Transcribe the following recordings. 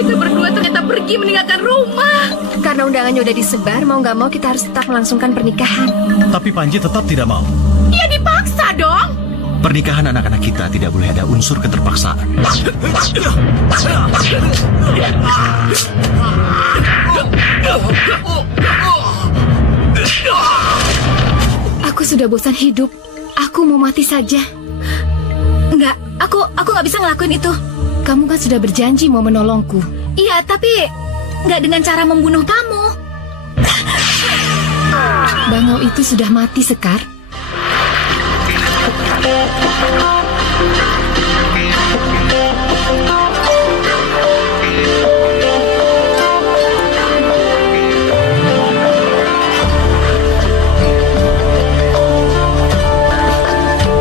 Mereka berdua ternyata pergi meninggalkan rumah. Karena undangannya udah disebar, mau nggak mau kita harus tetap melangsungkan pernikahan. Tapi Panji tetap tidak mau. Ya dipaksa dong. Pernikahan anak-anak kita tidak boleh ada unsur keterpaksaan. Aku sudah bosan hidup. Aku mau mati saja. Enggak, aku nggak bisa ngelakuin itu. Kamu kan sudah berjanji mau menolongku. Iya, tapi nggak dengan cara membunuh kamu. Bangau itu sudah mati, Sekar.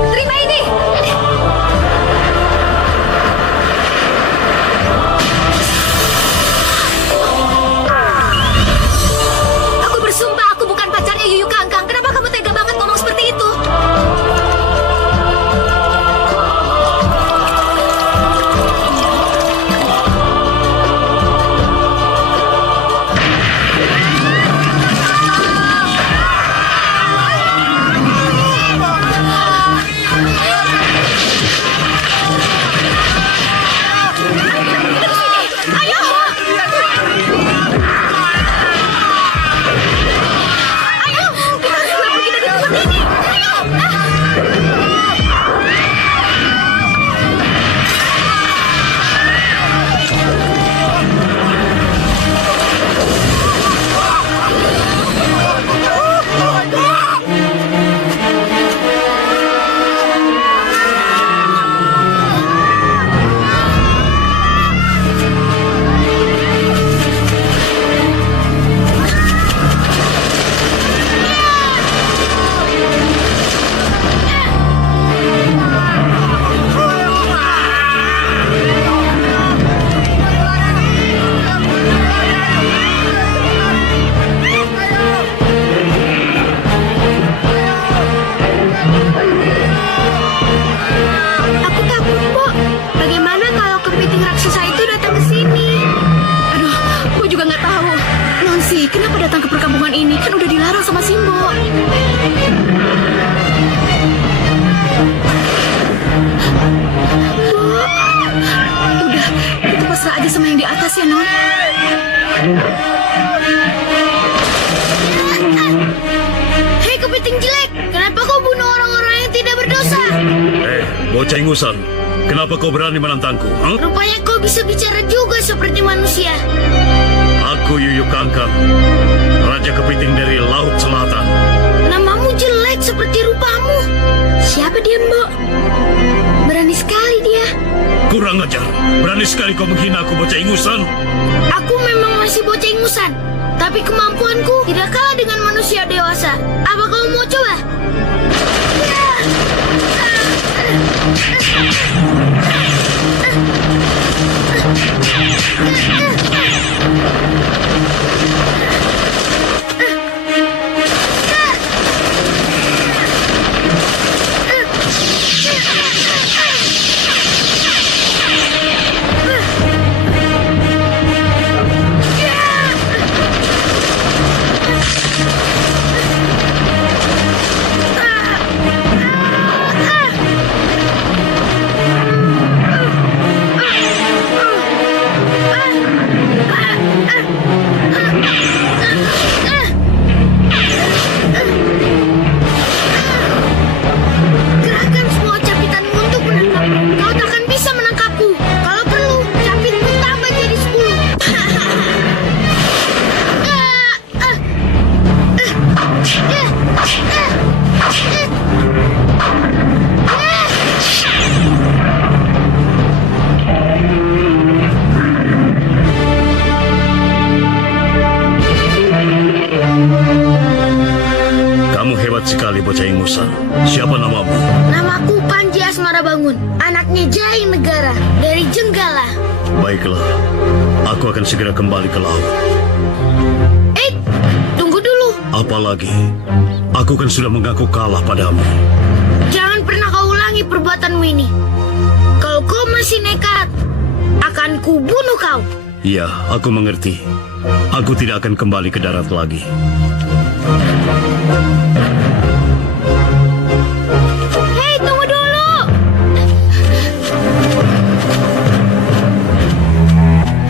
Terima ini. Aku bersumpah aku bukan pacarnya Yuyu Kangkang. Kenapa kamu tega banget ngomong seperti itu? Aku takut, Mbok. Bagaimana kalau kepiting raksasa itu datang ke sini? Aduh, gue juga nggak tahu. Nonsi, kenapa datang ke perkampungan ini? Kan udah dilarang sama Simbo. Udah, kita pasrah aja sama yang di atas ya, Non. Hei kepiting jelek, kenapa kau bunuh orang-orang yang tidak berdosa? Bocah ingusan, kenapa kau berani menantangku? Rupanya kau bisa bicara juga seperti manusia. Aku Yuyu Kangkang, Raja Kepiting dari Laut Selatan. Namamu jelek seperti rupamu. Siapa dia, Mbok? Berani sekali dia. Kurang ajar, berani sekali kau menghina aku bocah ingusan. Aku memang masih bocah ingusan, tapi kemampuanku tidak kalah dengan manusia dewasa. Apa kau mau coba? Gerakan semua capitanmu untuk menangkapku. Kau takkan bisa menangkapku. Kalau perlu, capitku tambah jadi 10. Kamu hebat sekali bocah ingusan. Siapa namamu? Namaku Panji Asmara Bangun, anaknya Jai Negara dari Jenggala. Baiklah, aku akan segera kembali ke laut. Tunggu dulu. Apalagi, aku kan sudah mengaku kalah padamu. Jangan pernah kau ulangi perbuatanmu ini. Kalau kau masih nekat, akan kubunuh kau. Ya, aku mengerti. Aku tidak akan kembali ke darat lagi. Hei, tunggu dulu.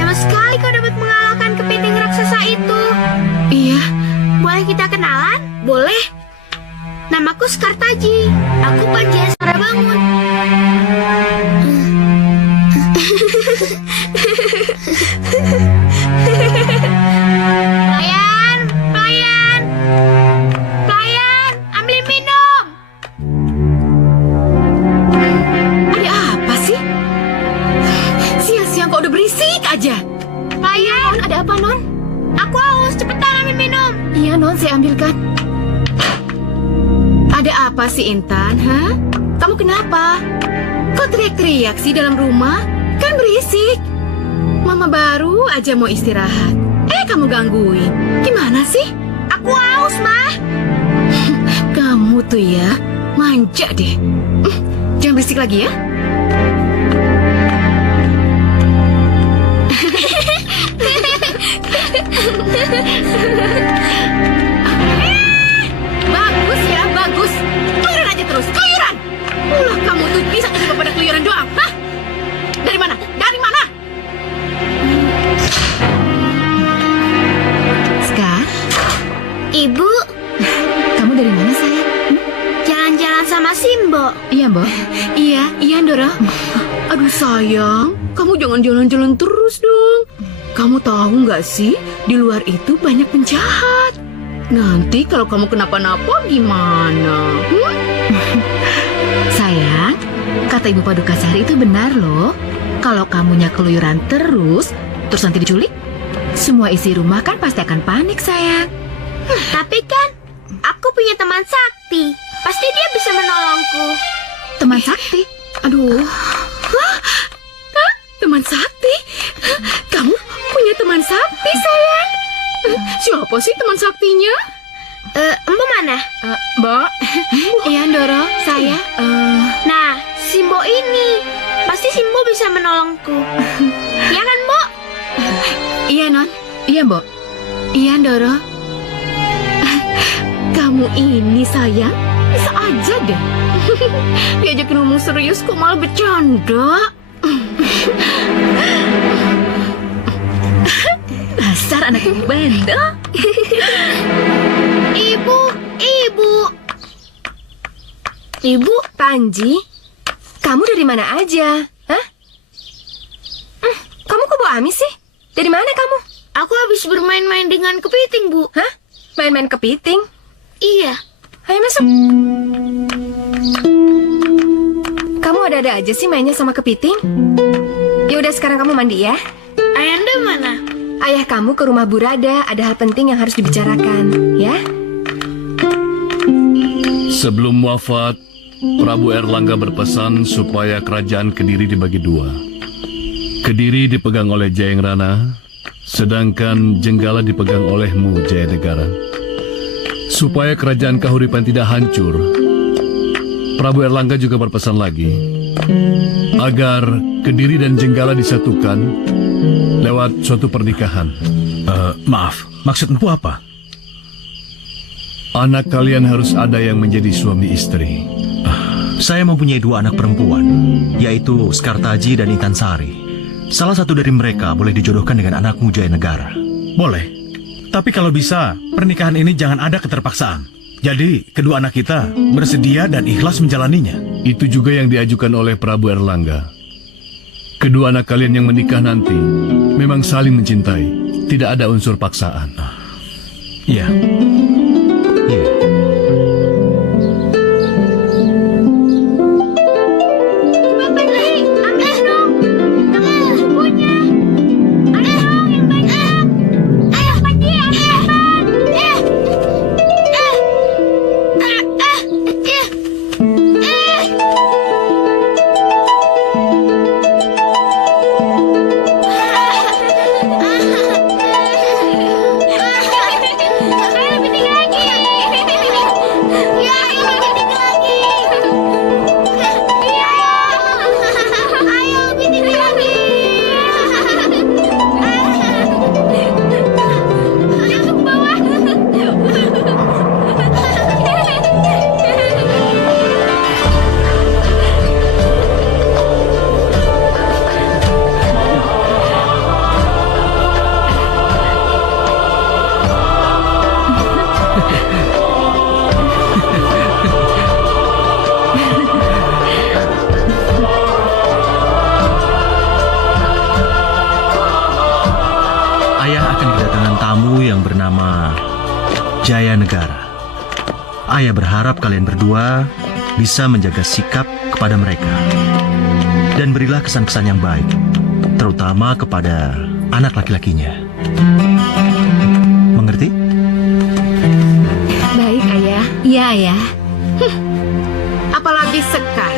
Hebat sekali kau dapat mengalahkan kepiting raksasa itu. Iya, Boleh kita kenalan? Boleh. Namaku Skartaji. Aku Panjaya Sarabangun. Pelayan, pelayan, pelayan, ambil minum. ada apa sih? Siang-siang kok udah berisik aja. Pelayan, Ada apa, Non? aku haus. Cepetan ambil minum. Iya, Non, saya ambilkan. Ada apa sih, Intan? Hah? Kamu kenapa? Kok teriak-teriak sih dalam rumah? Kan berisik. Mama baru aja mau istirahat. Kamu gangguin. Gimana sih? Aku haus, Mah. Kamu tuh ya, manja deh. Jangan berisik lagi ya. Bagus ya, bagus. Keluyuran aja terus, keluyuran. Ulah kamu tuh bisa cuma pada keluyuran doang, hah? Dari mana? Dari mana? Ska, Ibu, kamu dari mana sayang? jalan-jalan sama Simbo. Iya, Mbok. Iya, Dora. Aduh sayang, kamu jangan jalan-jalan terus dong. Kamu tahu nggak sih, di luar itu banyak penjahat. Nanti kalau kamu kenapa-napa gimana? Sayang, kata Ibu Padukasari itu benar loh. Kalau kamunya keluyuran terus nanti diculik, semua isi rumah kan pasti akan panik, sayang. Tapi kan, aku punya teman sakti. Pasti dia bisa menolongku. Teman sakti? Aduh. Hah? Teman sakti? Kamu punya teman sakti, sayang? Siapa sih teman saktinya? Embo mana? Mbak. Iya, Doro. Saya. Nah, Simbo ini. Pasti Simbo bisa menolongku. Ya kan, Bo? Iya, Non. Iya, Mbak. Iya, Doro. Kamu ini, sayang, bisa aja deh. Diajakin ngomong serius kok malah bercanda. Dasar anak ibu bandel. Ibu Panji, kamu dari mana aja? Hah? Kamu kok bawa amis sih? Dari mana kamu? Aku habis bermain-main dengan kepiting, Bu. Hah? Main-main kepiting? Iya. Ayo masuk. Kamu ada-ada aja sih mainnya sama kepiting? Ya udah sekarang kamu mandi ya. Ayanda mana? Ayah kamu ke rumah Burada, ada hal penting yang harus dibicarakan, ya? Sebelum wafat, Prabu Erlangga berpesan supaya kerajaan Kediri dibagi dua. Kediri dipegang oleh Jayangrana, sedangkan Jenggala dipegang olehmu, Jayanegara. Supaya kerajaan Kahuripan tidak hancur, Prabu Erlangga juga berpesan lagi agar Kediri dan Jenggala disatukan lewat suatu pernikahan. Maaf, maksud empu apa? Anak kalian harus ada yang menjadi suami istri. Saya mempunyai 2 anak perempuan, yaitu Skartaji dan Intansari. Salah satu dari mereka boleh dijodohkan dengan anakmu Jayanegara. Boleh. Tapi kalau bisa, pernikahan ini jangan ada keterpaksaan. Jadi, kedua anak kita bersedia dan ikhlas menjalaninya. Itu juga yang diajukan oleh Prabu Erlangga. Kedua anak kalian yang menikah nanti memang saling mencintai. Tidak ada unsur paksaan. Iya. Iya. Bapak nih, ambil dong. Jangan sepunya. Ambil dong yang banyak. Ayo, Panji, ambil. Ayah akan kedatangan tamu yang bernama Jaya Negara. Ayah berharap kalian berdua bisa menjaga sikap kepada mereka. Dan berilah kesan-kesan yang baik, terutama kepada anak laki-lakinya. Mengerti? Baik, Ayah. Iya, Ayah. Apalagi Sekar.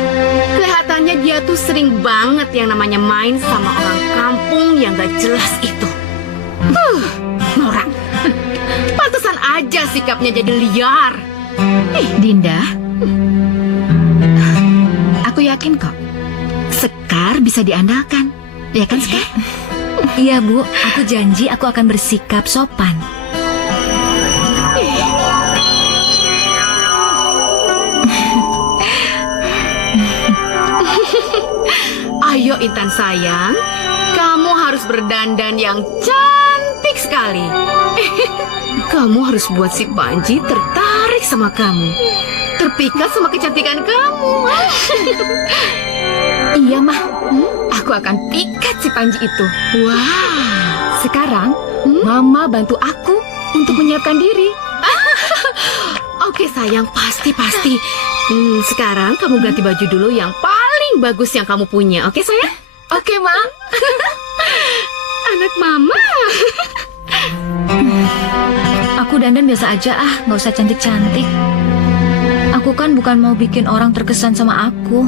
Kelihatannya dia tuh sering banget yang namanya main sama orang kampung yang gak jelas itu. Norak. Pantesan aja sikapnya jadi liar. Dinda, aku yakin kok, Sekar bisa diandalkan. Ya kan, Sekar? Iya, Bu. Aku janji aku akan bersikap sopan. Ayo Intan sayang, kamu harus berdandan yang cantik sekali. Kamu harus buat si Panji tertarik sama kamu, terpikat sama kecantikan kamu. Iya, Mah. Aku akan pikat si Panji itu. Wah, Sekarang, Mama bantu aku untuk menyiapkan diri. oke sayang, pasti. Sekarang kamu ganti baju dulu yang paling bagus yang kamu punya, oke sayang? Oke, Ma. Anak mama. Aku dandan biasa aja nggak usah cantik-cantik. Aku kan bukan mau bikin orang terkesan sama aku.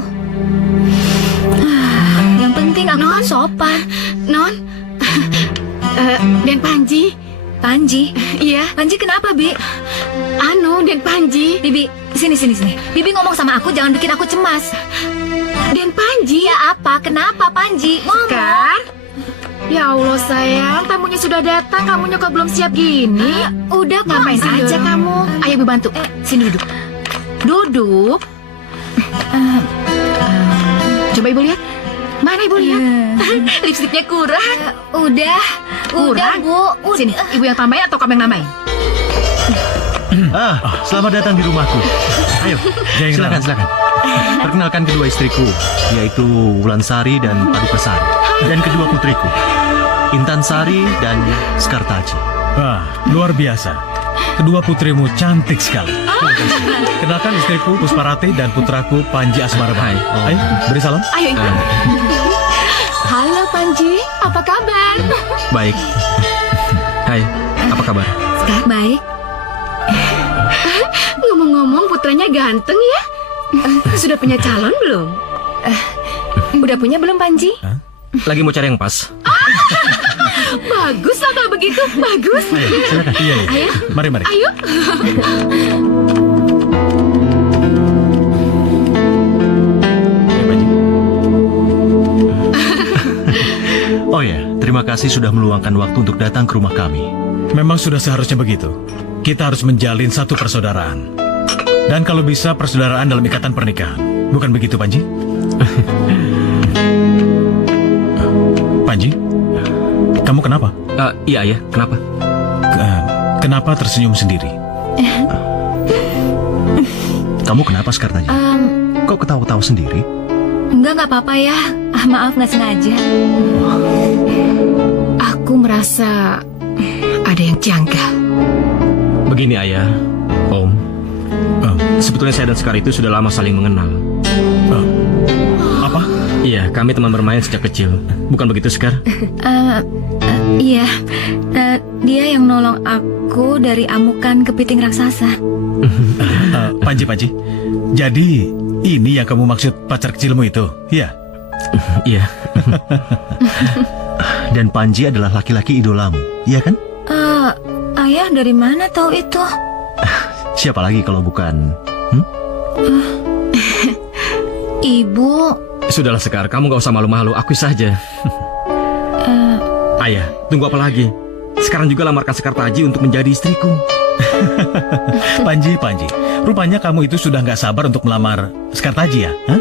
Yang penting aku kan sopan. Non, Den Panji. Panji, Iya, Panji kenapa, Bi? Den Panji. Bibi, sini. Bibi ngomong sama aku, jangan bikin aku cemas. Den Panji. Ya apa? Kenapa, Panji? Ngomong. Sekar. Ya Allah, sayang. Tamunya sudah datang. Kamunya kok belum siap gini? Udah, Ngapain sini aja dulu. kamu? Ayo, Ibu bantu. Sini duduk. Duduk. Coba Ibu lihat. Mana Ibu lihat? Lipstiknya kurang. Udah, Bu. Sini, Ibu yang tambahin atau kamu yang nambahin? Selamat datang di rumahku. Ayo, Jaya Ingrana. silakan. Perkenalkan kedua istriku, yaitu Wulansari dan Padukasari. Dan kedua putriku, Intan Sari dan Skartaji. Luar biasa. Kedua putrimu cantik sekali. Kenalkan istriku Pusparati dan putraku Panji Asmara. Ayo, beri salam. Ayo, Ibu. Halo, Panji. Apa kabar? Baik. Hai, apa kabar? Baik. Ngomong-ngomong putranya ganteng ya? Sudah punya calon belum? Udah punya belum, Panji? Lagi mau cari yang pas. Bagus lah kalau begitu, bagus. Silakan. Iya. Ayo. Mari. Ayo. Panji. Oh ya, terima kasih sudah meluangkan waktu untuk datang ke rumah kami. Memang sudah seharusnya begitu. Kita harus menjalin satu persaudaraan. Dan kalau bisa persaudaraan dalam ikatan pernikahan. Bukan begitu, Panji? Panji? Kamu kenapa? Iya ayah, kenapa? Kenapa tersenyum sendiri? Kamu kenapa Skartaji? Kok ketawa-ketawa sendiri? Nggak apa-apa ya. Maaf nggak sengaja. Aku merasa ada yang janggal. Begini ayah, Om. Sebetulnya saya dan Sekar itu sudah lama saling mengenal. Apa? Iya, kami teman bermain sejak kecil. Bukan begitu, Sekar? Iya. Dia yang nolong aku dari amukan kepiting raksasa. Panji. Jadi, ini yang kamu maksud pacar kecilmu itu? Iya? Iya. Dan Panji adalah laki-laki idolamu, iya kan? Ayah dari mana tahu itu? Siapa lagi kalau bukan... Ibu. Sudahlah, Sekar. Kamu gak usah malu-malu. Akui saja. Ayah, tunggu apa lagi? Sekarang juga lamarkan Skartaji untuk menjadi istriku. Panji. Rupanya kamu itu sudah nggak sabar untuk melamar Skartaji ya? Hah?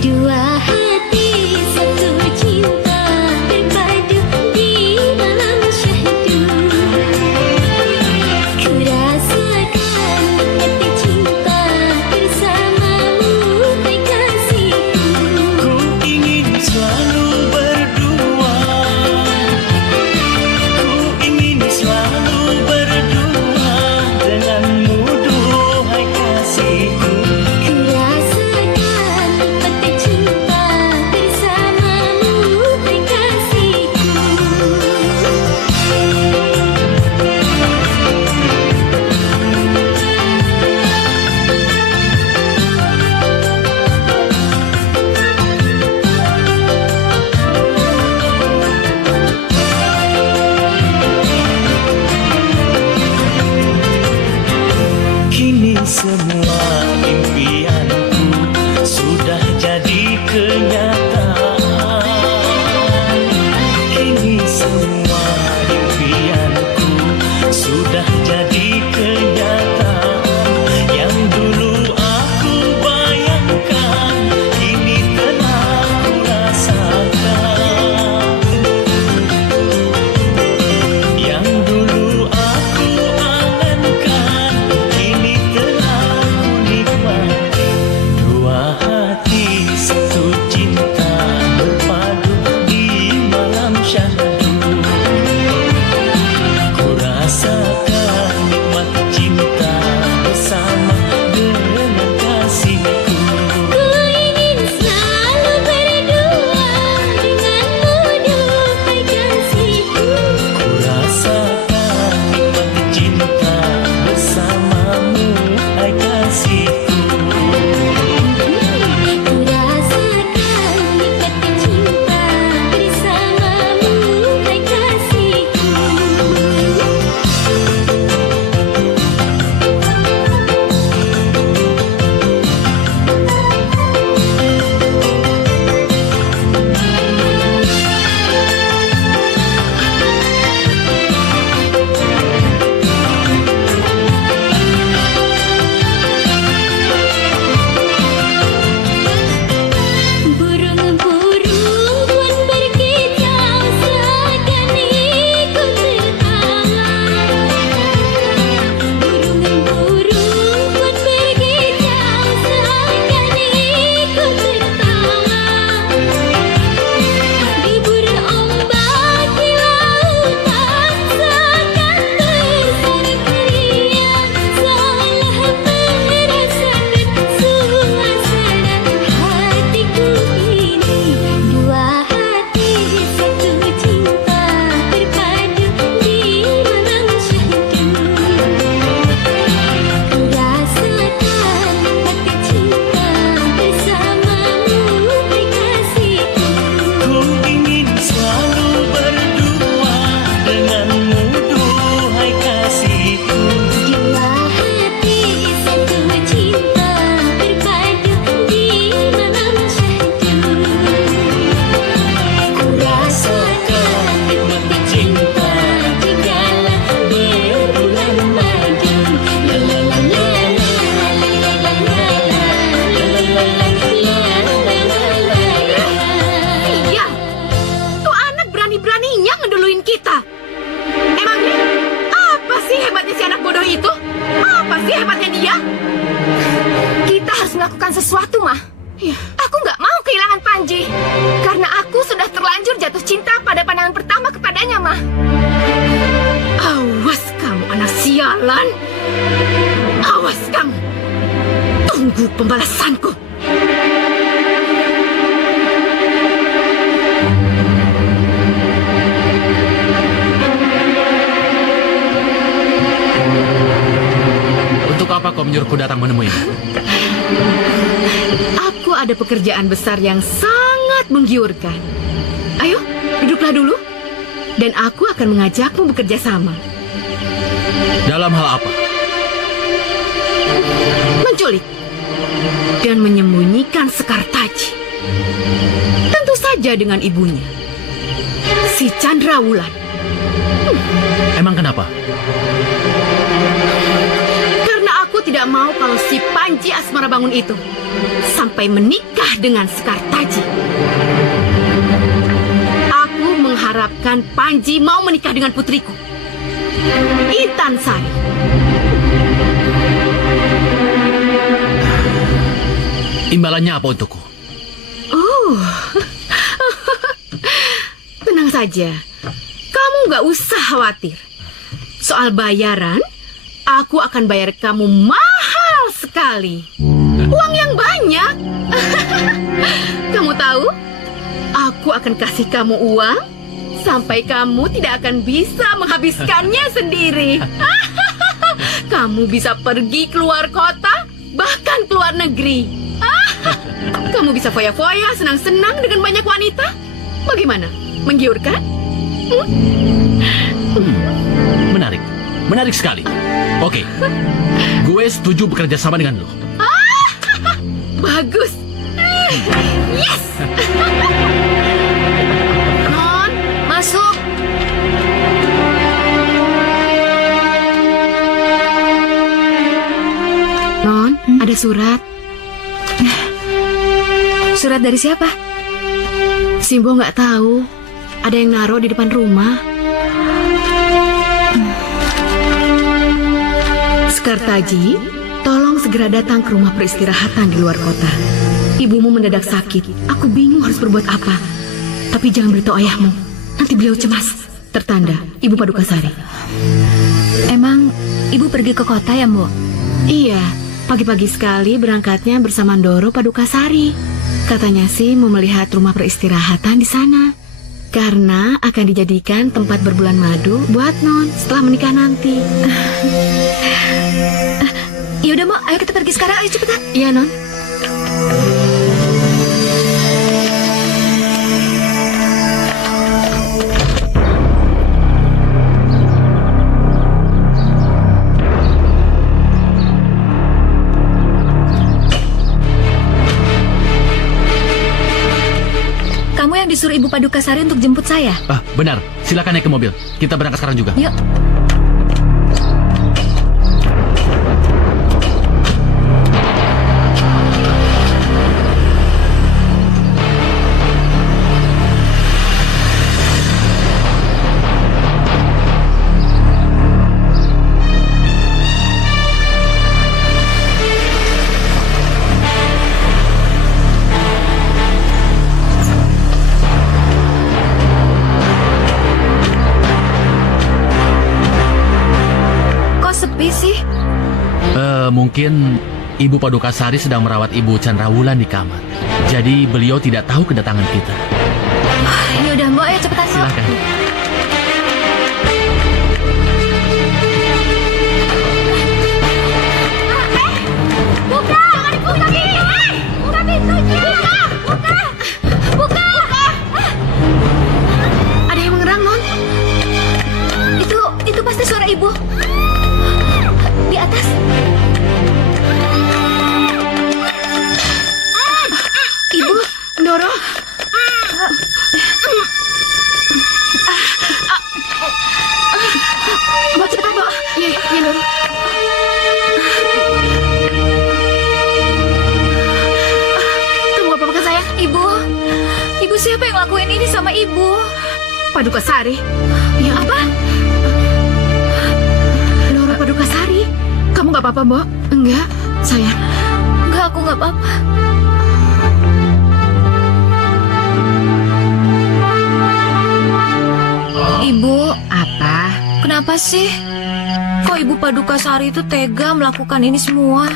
Dua hati satu cinta berpadu di malam syahdu. rasakan nikmat cinta bersama dengan kasihku. Ku ingin selalu berdua denganmu, duhai kasihku. Ku rasakan nikmat cinta bersamamu, hai kasihku. Ku rasakan nikmat cinta bersamamu, hai kasihku. Burung-burung pun berkicau seakan ikut tertawa. Burung-burung pun berkicau seakan ikut tertawa. Dibur ombak di lautan seakan tersorak ceria, seolah merasakan suasana hatiku ini. Dua hati satu cinta terpadu di malam syahdu. Ku rasakan nikmat cinta bersamamu, hai kasihku. Ku ingin selalu berdua denganmu, duhai kasihku. Dua hati satu cinta terpadu di malam syahdu. Ku rasakan nikmat cinta dikala berbulan madu. La la la la la la la la la. Iya, tuh anak berani-beraninya ngeduluin kita. Emangnya apa sih hebatnya si anak bodoh itu? Apa sih hebatnya dia? Kita harus melakukan sesuatu, Mah. Aku nggak mau kehilangan Panji. Karena aku sudah terlanjur jatuh cinta pada pandangan pertama kepadanya, Mah. Awas kamu anak sialan. Awas kamu. Tunggu pembalasanku. Untuk apa kau menyuruhku datang menemuimu? Aku ada pekerjaan besar yang sangat menggiurkan. Ayo, duduklah dulu. Dan aku akan mengajakmu bekerja sama. Dalam hal apa? Menculik dan menyembunyikan Sekartaji. Tentu saja dengan ibunya, si Chandrawulan. Emang kenapa? Karena aku tidak mau kalau si Panji Asmarabangun itu sampai menikah dengan Sekartaji. Aku mengharapkan Panji mau menikah dengan putriku, Intan Sari. Imbalannya apa untukku? Oh, tenang saja. Kamu nggak usah khawatir. Soal bayaran, aku akan bayar kamu mahal sekali. Uang yang banyak. Kamu tahu, aku akan kasih kamu uang sampai kamu tidak akan bisa menghabiskannya sendiri. Kamu bisa pergi keluar kota, bahkan keluar negeri. Kamu bisa foya-foya, senang-senang dengan banyak wanita. Bagaimana? Menggiurkan? Menarik. Menarik sekali. Oke. Gue setuju bekerja sama dengan lo. Bagus. Yes. Non, masuk. Non, ada surat. Surat dari siapa? Simbo nggak tahu. Ada yang naruh di depan rumah. Sekartaji, tolong segera datang ke rumah peristirahatan di luar kota. Ibumu mendadak sakit. Aku bingung harus berbuat apa. Tapi jangan beritahu ayahmu. Nanti beliau cemas. Tertanda, Ibu Padukasari. Emang ibu pergi ke kota ya, Mbok? Iya, pagi-pagi sekali berangkatnya bersama Ndoro Padukasari. Katanya sih mau melihat rumah peristirahatan di sana. Karena akan dijadikan tempat berbulan madu buat Non setelah menikah nanti. Ya udah, Mbok, ayo kita pergi sekarang, ayo cepetan. Iya, Non. Kamu yang disuruh Ibu Padukasari untuk jemput saya? Benar. Silakan naik ke mobil. Kita berangkat sekarang juga. Yuk. Kok sepi sih? Mungkin Ibu Padukasari sedang merawat Ibu Chandrawulan di kamar. Jadi beliau tidak tahu kedatangan kita. Ya udah, Mbok, ayo cepetan, Mbok. Silakan. Buka! Buka pintu! Buka pintunya! Buka! Buka! Ada yang mengerang, Non? Itu pasti suara ibu. Di atas. Ibu, Ndoro? Mbok cepetan, Mbok. Iya, iya, Ndoro. Kamu gak apa-apa kan, sayang? Ibu siapa yang ngelakuin ini sama ibu? Padukasari. Ya apa? Ndoro Padukasari. Kamu gak apa-apa, Mbok? Enggak, sayang. Enggak, aku nggak apa-apa. Ibu, Apa? kenapa sih? Kok Ibu Padukasari itu tega melakukan ini semua?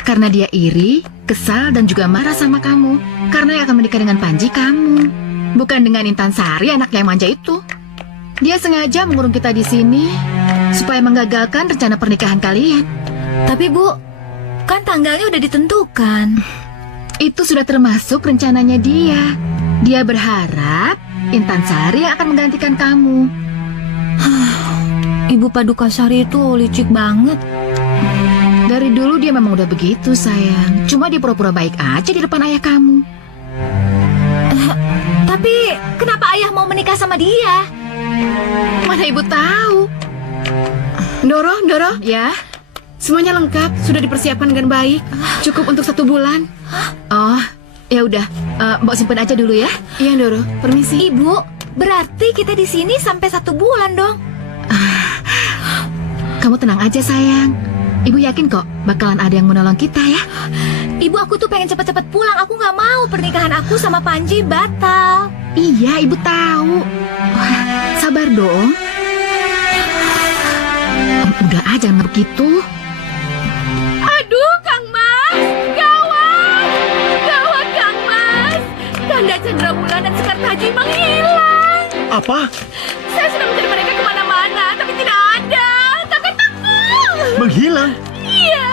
Karena dia iri, kesal, dan juga marah sama kamu. Karena yang akan menikah dengan Panji kamu. Bukan dengan Intan Sari, anak yang manja itu. Dia sengaja mengurung kita di sini supaya menggagalkan rencana pernikahan kalian. Tapi Bu, kan tanggalnya udah ditentukan. Itu sudah termasuk rencananya dia. Dia berharap Intan Sari yang akan menggantikan kamu. Ibu Padukasari itu licik banget. Dari dulu dia memang udah begitu, sayang. Cuma dia pura-pura baik aja di depan ayah kamu. Tapi kenapa ayah mau menikah sama dia? Mana ibu tahu? Ndoro, Ya, semuanya lengkap, sudah dipersiapkan dengan baik. Cukup untuk 1 bulan. oh, ya udah. Mbok simpen aja dulu ya. Iya, Ndoro, permisi. Ibu, berarti kita di sini sampai 1 bulan dong. Kamu tenang aja, sayang. Ibu yakin kok bakalan ada yang menolong kita ya. Ibu, aku tuh pengen cepet-cepet pulang. Aku nggak mau pernikahan aku sama Panji batal. Iya, ibu tahu. Wah, sabar dong. Udah aja nggak begitu. Aduh, Kang Mas, gawat, gawat, Kang Mas. Kanda Chandrawulan dan Sekar Taji menghilang. Apa? Saya sudah mencari mereka kemana-mana, tapi tidak ada. Takut. Menghilang? Iya.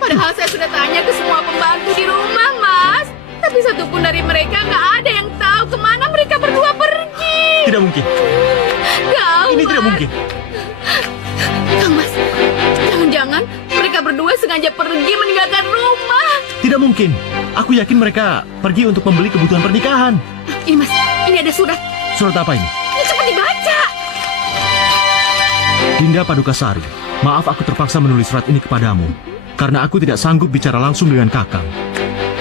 Padahal saya sudah tanya ke semua pembantu di rumah, Mas. Tapi satupun dari mereka nggak ada yang tahu kemana mereka berdua pergi. Tidak mungkin. Gawat. Ini tidak mungkin. Kang Mas, jangan-jangan mereka berdua sengaja pergi meninggalkan rumah. Tidak mungkin. Aku yakin mereka pergi untuk membeli kebutuhan pernikahan. Ini Mas, ini ada surat. Surat apa ini? Ini cepat dibaca. Dinda Padukasari, maaf aku terpaksa menulis surat ini kepadamu. Karena aku tidak sanggup bicara langsung dengan Kakang.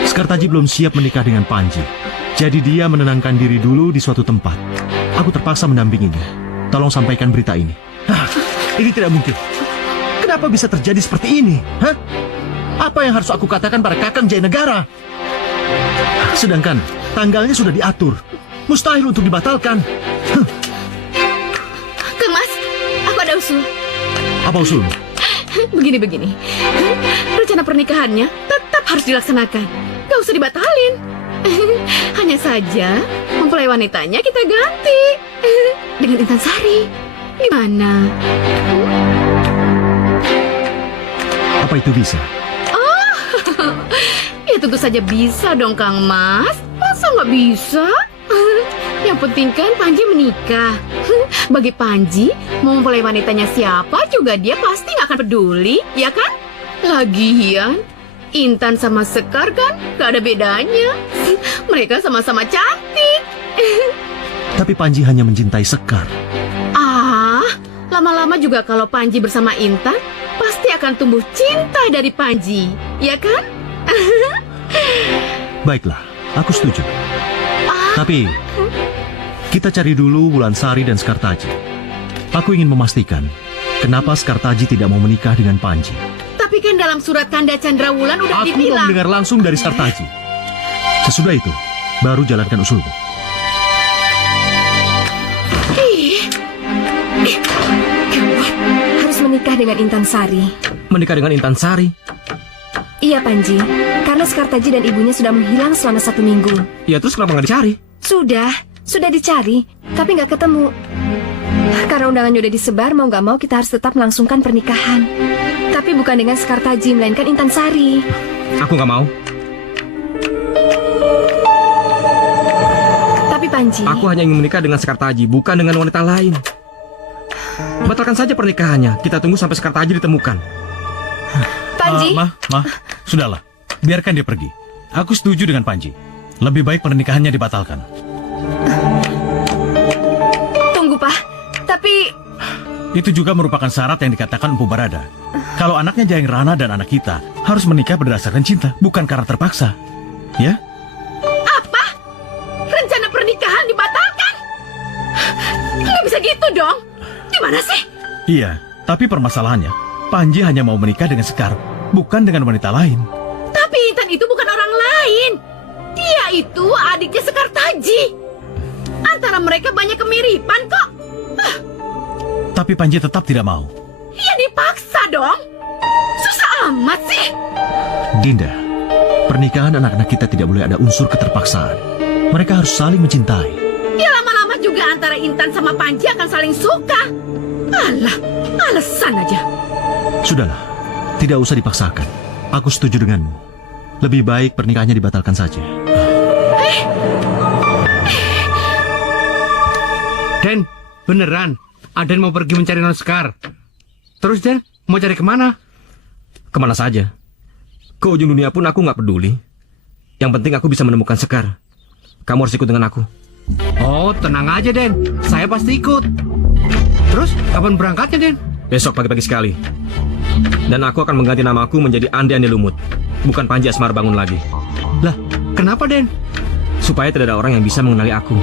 Sekar Taji belum siap menikah dengan Panji. Jadi dia menenangkan diri dulu di suatu tempat. Aku terpaksa mendampinginya. Tolong sampaikan berita ini. Hah, ini tidak mungkin. Kenapa bisa terjadi seperti ini? Hah? Apa yang harus aku katakan pada Kakang Jayanegara? Sedangkan tanggalnya sudah diatur. Mustahil untuk dibatalkan. Kang Mas, aku ada usul. Apa usulmu? Begini. Rencana pernikahannya tetap harus dilaksanakan. Gak usah dibatalin. Hanya saja mempelai wanitanya kita ganti dengan Intan Sari. Gimana? Apa itu bisa? Ya tentu saja bisa dong Kang Mas. Masa nggak bisa? Yang penting kan Panji menikah. Bagi Panji, mau mempelai wanitanya siapa juga dia pasti nggak akan peduli, ya kan? Lagian, Intan sama Sekar kan gak ada bedanya. Mereka sama-sama cantik. Tapi Panji hanya mencintai Sekar. Lama-lama juga kalau Panji bersama Intan, pasti akan tumbuh cinta dari Panji, ya kan? Baiklah, aku setuju. Tapi kita cari dulu Wulan Sari dan Sekartaji. Aku ingin memastikan kenapa Sekartaji tidak mau menikah dengan Panji. Tapi kan dalam surat tanda Candrawulan udah Aku mau dibilang. mendengar langsung dari Sekartaji. Sesudah itu, baru jalankan usulmu. Gawat. Harus menikah dengan Intan Sari. Menikah dengan Intan Sari? Iya, Panji. Karena Sekartaji dan ibunya sudah menghilang selama 1 minggu. Ya terus kenapa nggak dicari? Sudah dicari, tapi nggak ketemu. Karena undangannya udah disebar, mau nggak mau kita harus tetap melangsungkan pernikahan. Tapi bukan dengan Sekartaji, melainkan Intan Sari. Aku nggak mau. Tapi Panji, Aku hanya ingin menikah dengan Sekartaji, bukan dengan wanita lain. Batalkan saja pernikahannya. Kita tunggu sampai Sekartaji ditemukan. Panji, Ma, sudahlah. Biarkan dia pergi. Aku setuju dengan Panji. Lebih baik pernikahannya dibatalkan. tunggu Pak. Tapi Itu juga merupakan syarat yang dikatakan Empu Barada. Kalau anaknya Jayeng Rana dan anak kita harus menikah berdasarkan cinta, bukan karena terpaksa. Ya? Apa? Rencana pernikahan dibatalkan? Nggak bisa gitu dong. Gimana sih? Iya, tapi permasalahannya, Panji hanya mau menikah dengan Sekar, bukan dengan wanita lain. Tapi Intan itu bukan orang lain. Dia itu adiknya Sekartaji. Antara mereka banyak kemiripan kok. Tapi Panji tetap tidak mau. Ya dipaksa dong. Susah amat sih. Dinda, pernikahan anak-anak kita tidak boleh ada unsur keterpaksaan. Mereka harus saling mencintai. Ya lama-lama juga antara Intan sama Panji akan saling suka. Alah, alasan aja. Sudahlah, tidak usah dipaksakan. Aku setuju denganmu. Lebih baik pernikahannya dibatalkan saja. Den, beneran? Aden mau pergi mencari Non Sekar. Terus Den, mau cari kemana? Kemana saja? Ke ujung dunia pun aku nggak peduli. Yang penting aku bisa menemukan Sekar. Kamu harus ikut dengan aku. Oh, tenang aja Den, saya pasti ikut. Terus, kapan berangkatnya Den? Besok pagi-pagi sekali. Dan aku akan mengganti namaku menjadi Andi Andi Lumut. Bukan Panji Asmara Bangun lagi. Lah, kenapa Den? Supaya tidak ada orang yang bisa mengenali aku.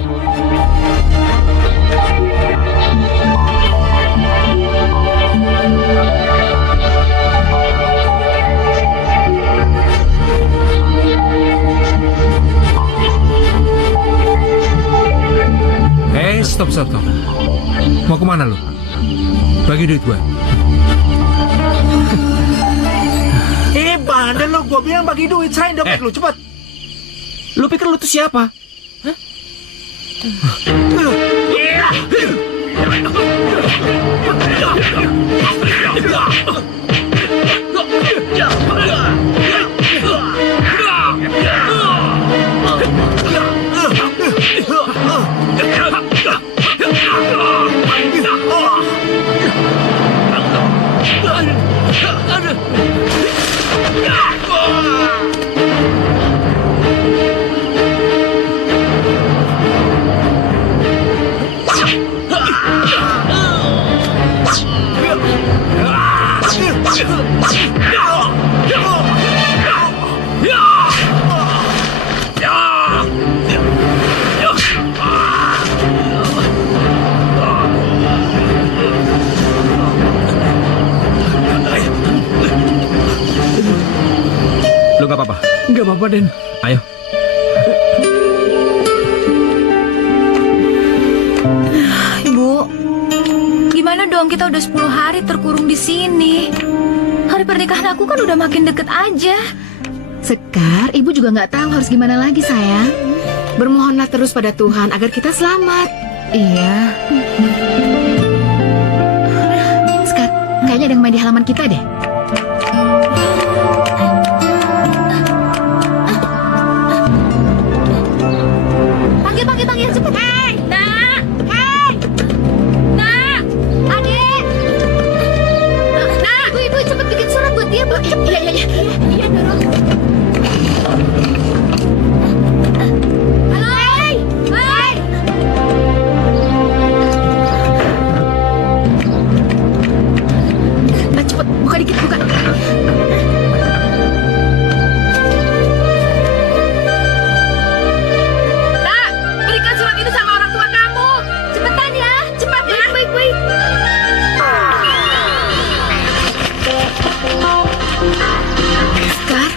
Stop. Mau kemana lu? Bagi duit gua. Bandel lo, gua bilang bagi duit, serahin dompet lu, cepet. Lu pikir lu tuh siapa? Lu gak apa-apa? Nggak apa-apa Den. Ayo. Ibu, gimana dong? dong, kita udah 10 hari terkurung di sini. Hari pernikahan aku kan udah makin deket aja. Sekar, ibu juga nggak tahu harus gimana lagi, sayang. Bermohonlah terus pada Tuhan agar kita selamat. Iya. Sekar, kayaknya ada yang main di halaman kita deh. Panggil cepet. Hei, Nak. Hei. Nak. Adik. Nak. Ibu cepet bikin surat buat dia, Bu. Iya, Iya, dorong. Halo. Hei. Hei. Nah, cepet, buka dikit, buka. Nak, berikan surat itu sama orang tua kamu. Cepetan ya. Cepat ya. Baik. Sekar,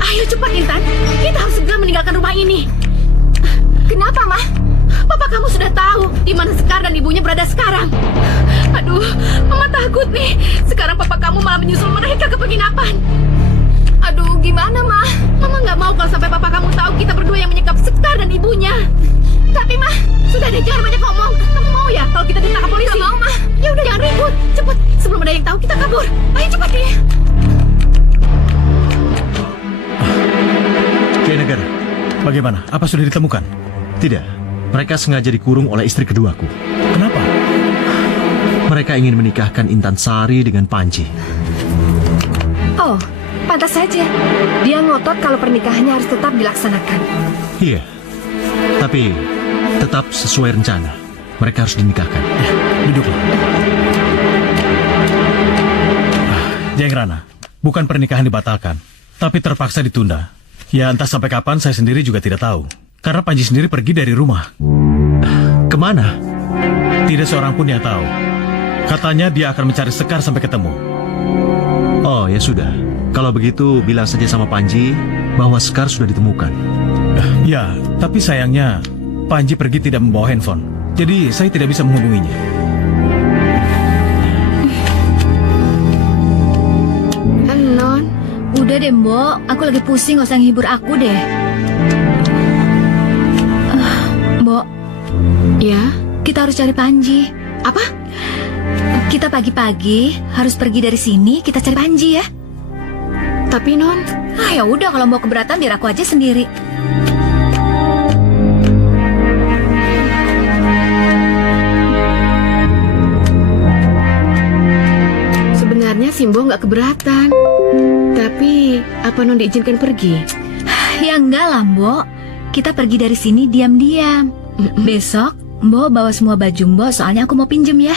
Ayo cepat Intan, kita harus segera meninggalkan rumah ini. kenapa, Mah? Papa kamu sudah tahu di mana Sekar dan ibunya berada sekarang. Aduh, Mama takut nih. Sekarang papa kamu malah menyusul mereka ke penginapan. Aduh, gimana, Mah? Mama nggak mau kalau sampai papa kamu tahu kita berdua yang menyekap Sekar dan ibunya. Tapi, Mah, Sudah deh, jangan banyak ngomong. Kamu mau ya kalau kita ditangkap polisi? Nggak mau, Mah. Ya udah, jangan ribut. Cepet, sebelum ada yang tahu kita kabur. Ayo cepat ya. Jaya Negara, Bagaimana? Apa sudah ditemukan? tidak. Mereka sengaja dikurung oleh istri keduaku. Kenapa? Mereka ingin menikahkan Intan Sari dengan Panji. Oh, pantas saja. Dia ngotot kalau pernikahannya harus tetap dilaksanakan. Iya, tapi tetap sesuai rencana. Mereka harus dinikahkan. Duduklah. Jeng Rana, bukan pernikahan dibatalkan, tapi terpaksa ditunda. Ya entah sampai kapan saya sendiri juga tidak tahu. Karena Panji sendiri pergi dari rumah. Kemana? Tidak seorang pun yang tahu. Katanya dia akan mencari Sekar sampai ketemu. Oh, ya sudah. Kalau begitu, bilang saja sama Panji bahwa Sekar sudah ditemukan. Ya, tapi sayangnya Panji pergi tidak membawa handphone. Jadi saya tidak bisa menghubunginya. Non, Udah deh, Mbok. Aku lagi pusing, gak usah ngehibur aku deh. Mbok, ya. kita harus cari Panji. Apa? Kita pagi-pagi harus pergi dari sini, kita cari Panji ya. Tapi Non, Ya udah, kalau Mbok keberatan biar aku aja sendiri. sebenarnya Simbo nggak keberatan. Tapi apa Non diizinkan pergi? Ya enggak lah, Mbok. Kita pergi dari sini diam-diam. Besok, Mbok bawa semua baju Mbok, soalnya aku mau pinjem ya.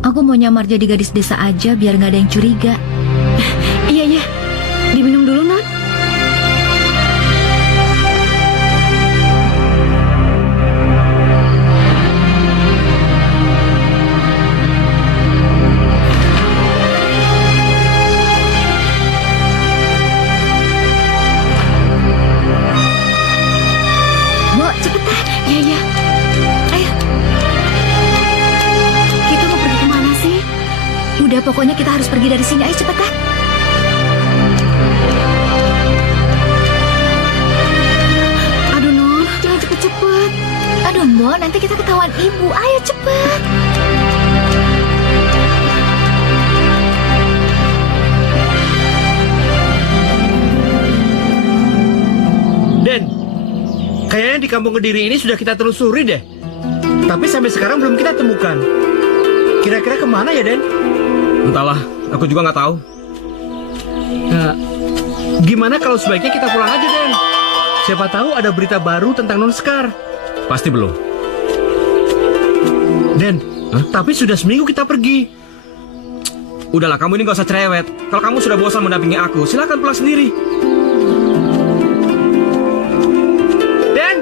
Aku mau nyamar jadi gadis desa aja biar nggak ada yang curiga. Iya. Diminum dulu Non. Mbok, cepetan. Iya. Ayo. Kita mau pergi kemana sih? Udah, pokoknya kita harus pergi dari sini. Ayo cepetan. Aduh Non, jangan cepet-cepet. Aduh, Mbok, nanti kita ketahuan ibu. Ayo cepet. Den, kayaknya di kampung Kediri ini sudah kita telusuri deh. Tapi sampai sekarang belum kita temukan. Kira-kira kemana ya, Den? Entahlah, aku juga nggak tahu. Nah, gimana kalau sebaiknya kita pulang aja, Den? Siapa tahu ada berita baru tentang Non Sekar. Pasti belum. Den, tapi sudah seminggu kita pergi. Udahlah, kamu ini gak usah cerewet. Kalau kamu sudah bosan mendampingi aku, silakan pulang sendiri. Den!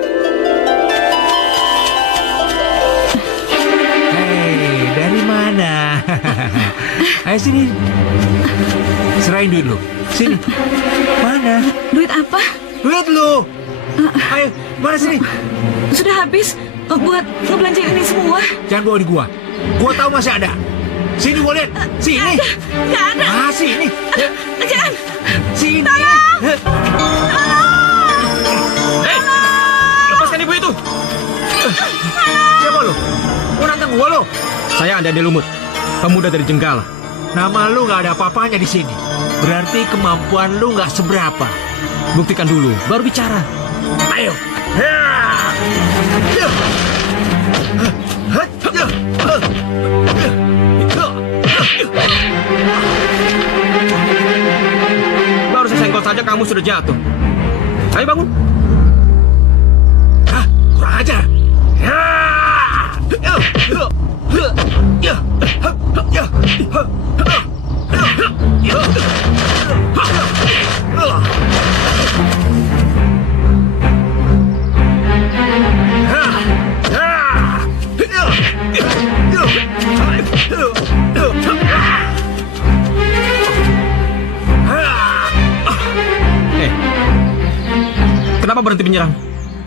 Hei, dari mana? Ayo sini. Serahin duit lu. Sini. Mana? Duit apa? Duit lu. Ayo, mana sini? Sudah habis buat ngebelanjain ini semua. Jangan bawa di gua. Gua tahu masih ada. Sini gua lihat. Sini. Nggak ada. Ah, sini. Jangan. Sini. Hei, lepaskan ibu itu. Siapa lu? Mau nantang gua lu? Saya Andani Lumut, pemuda dari Jenggala. Nama lu nggak ada apa-apanya di sini. Berarti kemampuan lu nggak seberapa. Buktikan dulu, baru bicara. Ayo. Baru saya senggol saja kamu sudah jatuh. Ayo bangun. Hah, kurang ajar. Kenapa berhenti menyerang?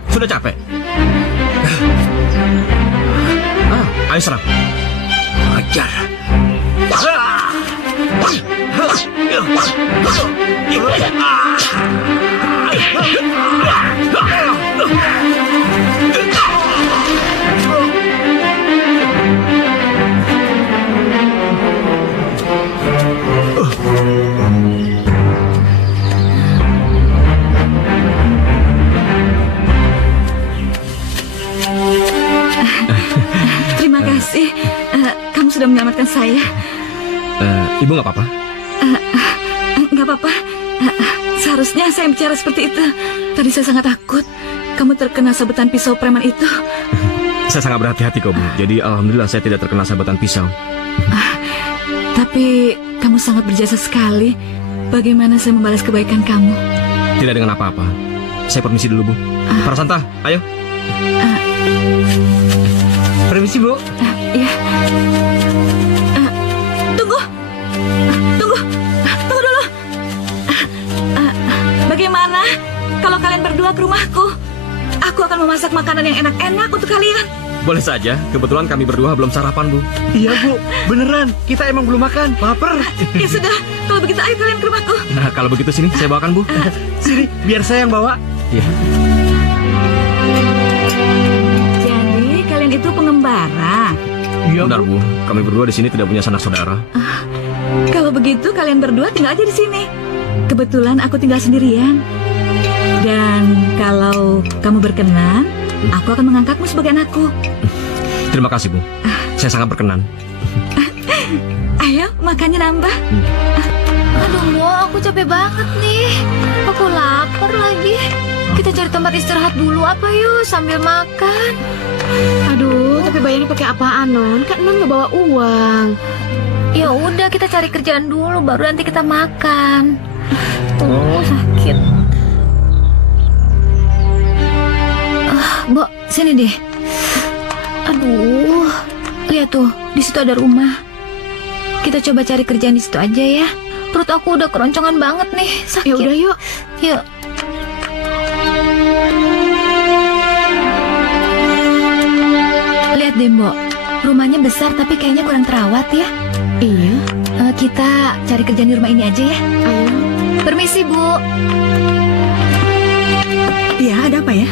Sudah capek? Ayo serang. Ajar. Terima kasih. Kamu sudah menyelamatkan saya. Ibu nggak apa-apa? Nggak apa-apa. Seharusnya saya bicara seperti itu. Tadi saya sangat takut. Kamu terkena sabetan pisau preman itu. Saya sangat berhati-hati kok, Bu. Jadi alhamdulillah saya tidak terkena sabetan pisau. Tapi kamu sangat berjasa sekali. Bagaimana saya membalas kebaikan kamu? Tidak dengan apa-apa. Saya permisi dulu, Bu. Para Santa, ayo. Permisi, Bu. Iya. Tunggu. Tunggu dulu. Bagaimana kalau kalian berdua ke rumahku? Aku akan memasak makanan yang enak-enak untuk kalian. Boleh saja. Kebetulan kami berdua belum sarapan, Bu. Iya, Bu. Beneran. Kita emang belum makan. Laper. Ya sudah, kalau begitu ayo kalian ke rumahku. Nah, kalau begitu sini saya bawakan, Bu. Sini, biar saya yang bawa. Iya. Jadi kalian itu pengembara. Iya, Benar, Bu. Kami berdua di sini tidak punya sanak saudara. Kalau begitu kalian berdua tinggal aja di sini. Kebetulan aku tinggal sendirian. Dan kalau kamu berkenan, aku akan mengangkatmu sebagai anakku. Terima kasih, Bu. Saya sangat berkenan. Ayo, makannya nambah. Aduh, Mo, aku capek banget nih. Aku lapar lagi. Kita cari tempat istirahat dulu apa yuk sambil makan. Aduh, tapi bayarnya pakai apaan, Non? Kan Non nggak bawa uang. Ya udah, kita cari kerjaan dulu baru nanti kita makan. Tuh, sakit. Mbok, sini deh. Aduh, lihat tuh, di situ ada rumah. Kita coba cari kerjaan di situ aja ya. Perut aku udah keroncongan banget nih, sakit. Ya udah yuk. Yuk. Lihat deh, Mbok. Rumahnya besar tapi kayaknya kurang terawat ya. Iya. Kita cari kerjaan di rumah ini aja ya. Ayo. Permisi, Bu. Iya, ada apa ya?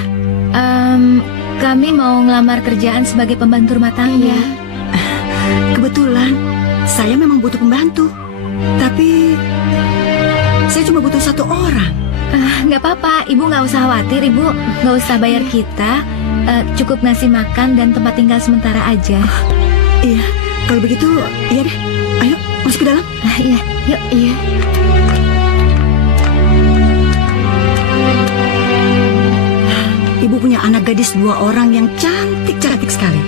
Kami mau ngelamar kerjaan sebagai pembantu rumah tangga. Kebetulan, saya memang butuh pembantu. Tapi, saya cuma butuh 1 orang. Nggak apa-apa, Ibu nggak usah khawatir. Ibu nggak usah bayar kita. Cukup ngasih makan dan tempat tinggal sementara aja. Iya, kalau begitu, iya deh. Ayo. masuk ke dalam. Iya, yuk. Iya. Ibu punya anak gadis 2 orang yang cantik-cantik sekali.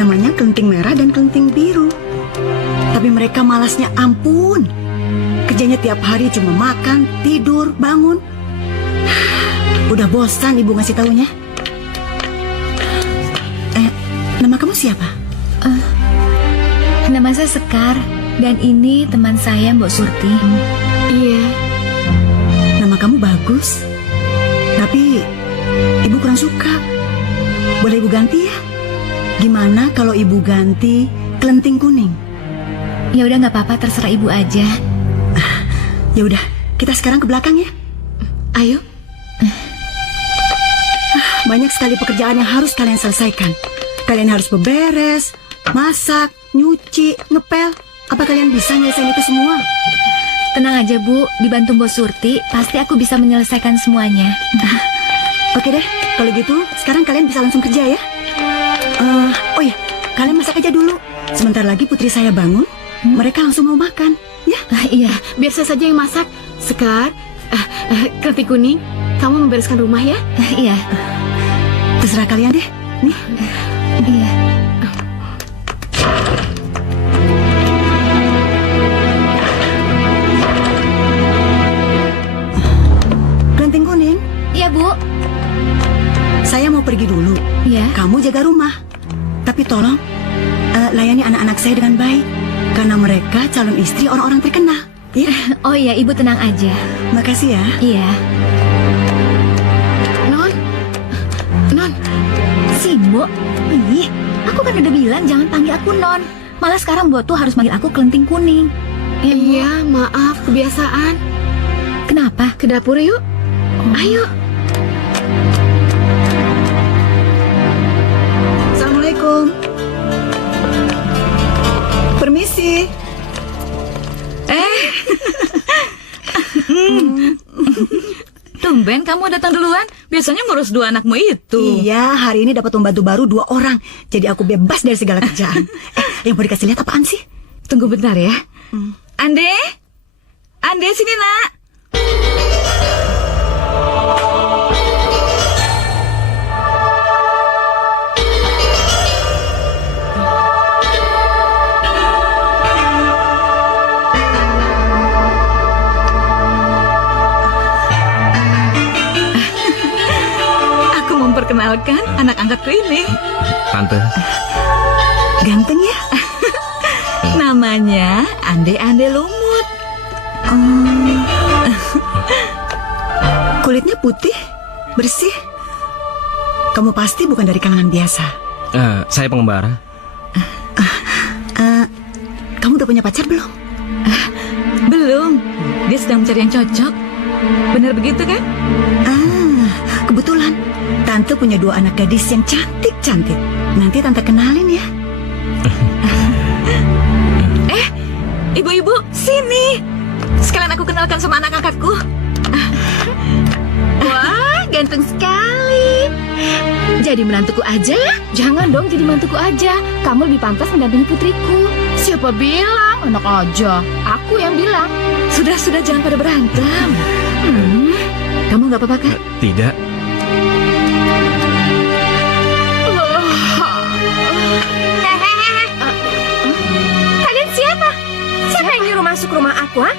Namanya Kelenting Merah dan Kelenting Biru. Tapi mereka malasnya ampun. Kerjanya tiap hari cuma makan, tidur, bangun. Udah bosan ibu ngasih taunya. Nama kamu siapa? Nama saya Sekar, dan ini teman saya Mbok Surti. Iya. Nama kamu bagus. Tapi ibu kurang suka. Boleh ibu ganti ya? Gimana kalau ibu ganti Kelenting Kuning? Ya udah nggak apa-apa, terserah ibu aja. Ya udah, kita sekarang ke belakang ya. Ayo. Banyak sekali pekerjaan yang harus kalian selesaikan. Kalian harus beberes, masak, nyuci, ngepel. Apa kalian bisa nyelesain itu semua? Tenang aja Bu, dibantu Mbok Surti, pasti aku bisa menyelesaikan semuanya. Oke deh, kalau gitu sekarang kalian bisa langsung kerja ya. Oh ya, kalian masak aja dulu. Sebentar lagi putri saya bangun, mereka langsung mau makan. Ya, Iya, biar saya saja yang masak. Sekar, Kelenting Kuning, kamu membereskan rumah ya? Iya, terserah kalian deh. Nih, iya. Kelenting Kuning, Iya Bu. saya mau pergi dulu. Iya. Kamu jaga rumah. Tapi tolong layani anak-anak saya dengan baik. Karena mereka calon istri orang-orang terkenal. Ya, Oh iya, Ibu tenang aja. makasih ya. Iya. Non, Non, Si Mbok, ih, aku kan udah bilang jangan panggil aku Non. Malah sekarang Mbok tuh harus manggil aku Kelenting Kuning. iya maaf kebiasaan. Kenapa? Ke dapur yuk. Ayo. Assalamualaikum. Permisi. Tumben kamu datang duluan. Biasanya ngurus 2 anakmu itu. Iya, hari ini dapat pembantu baru 2 orang. Jadi aku bebas dari segala kerjaan. Yang mau dikasih lihat apaan sih? Tunggu bentar ya. Ande? Ande sini nak. Aku memperkenalkan anak angkatku ini. Tante, Ganteng ya? Namanya Ande Lumut. Kulitnya putih, bersih. Kamu pasti bukan dari kalangan biasa. saya pengembara. Kamu udah punya pacar belum? Belum. Dia sedang mencari yang cocok. Benar begitu kan? Kebetulan Tante punya 2 anak gadis yang cantik-cantik. Nanti Tante kenalin ya. Ibu-ibu, sini. Sekalian aku kenalkan sama anak angkatku. Wah, ganteng sekali. Jadi menantuku aja ya? Jangan dong jadi mantuku aja. Kamu lebih pantas mendampingi putriku. Siapa bilang? Enak aja. Aku yang bilang. Sudah, jangan pada berantem. Kamu nggak apa-apa kan? Tidak. Kalian siapa? Siapa yang nyuruh masuk rumah aku, ha?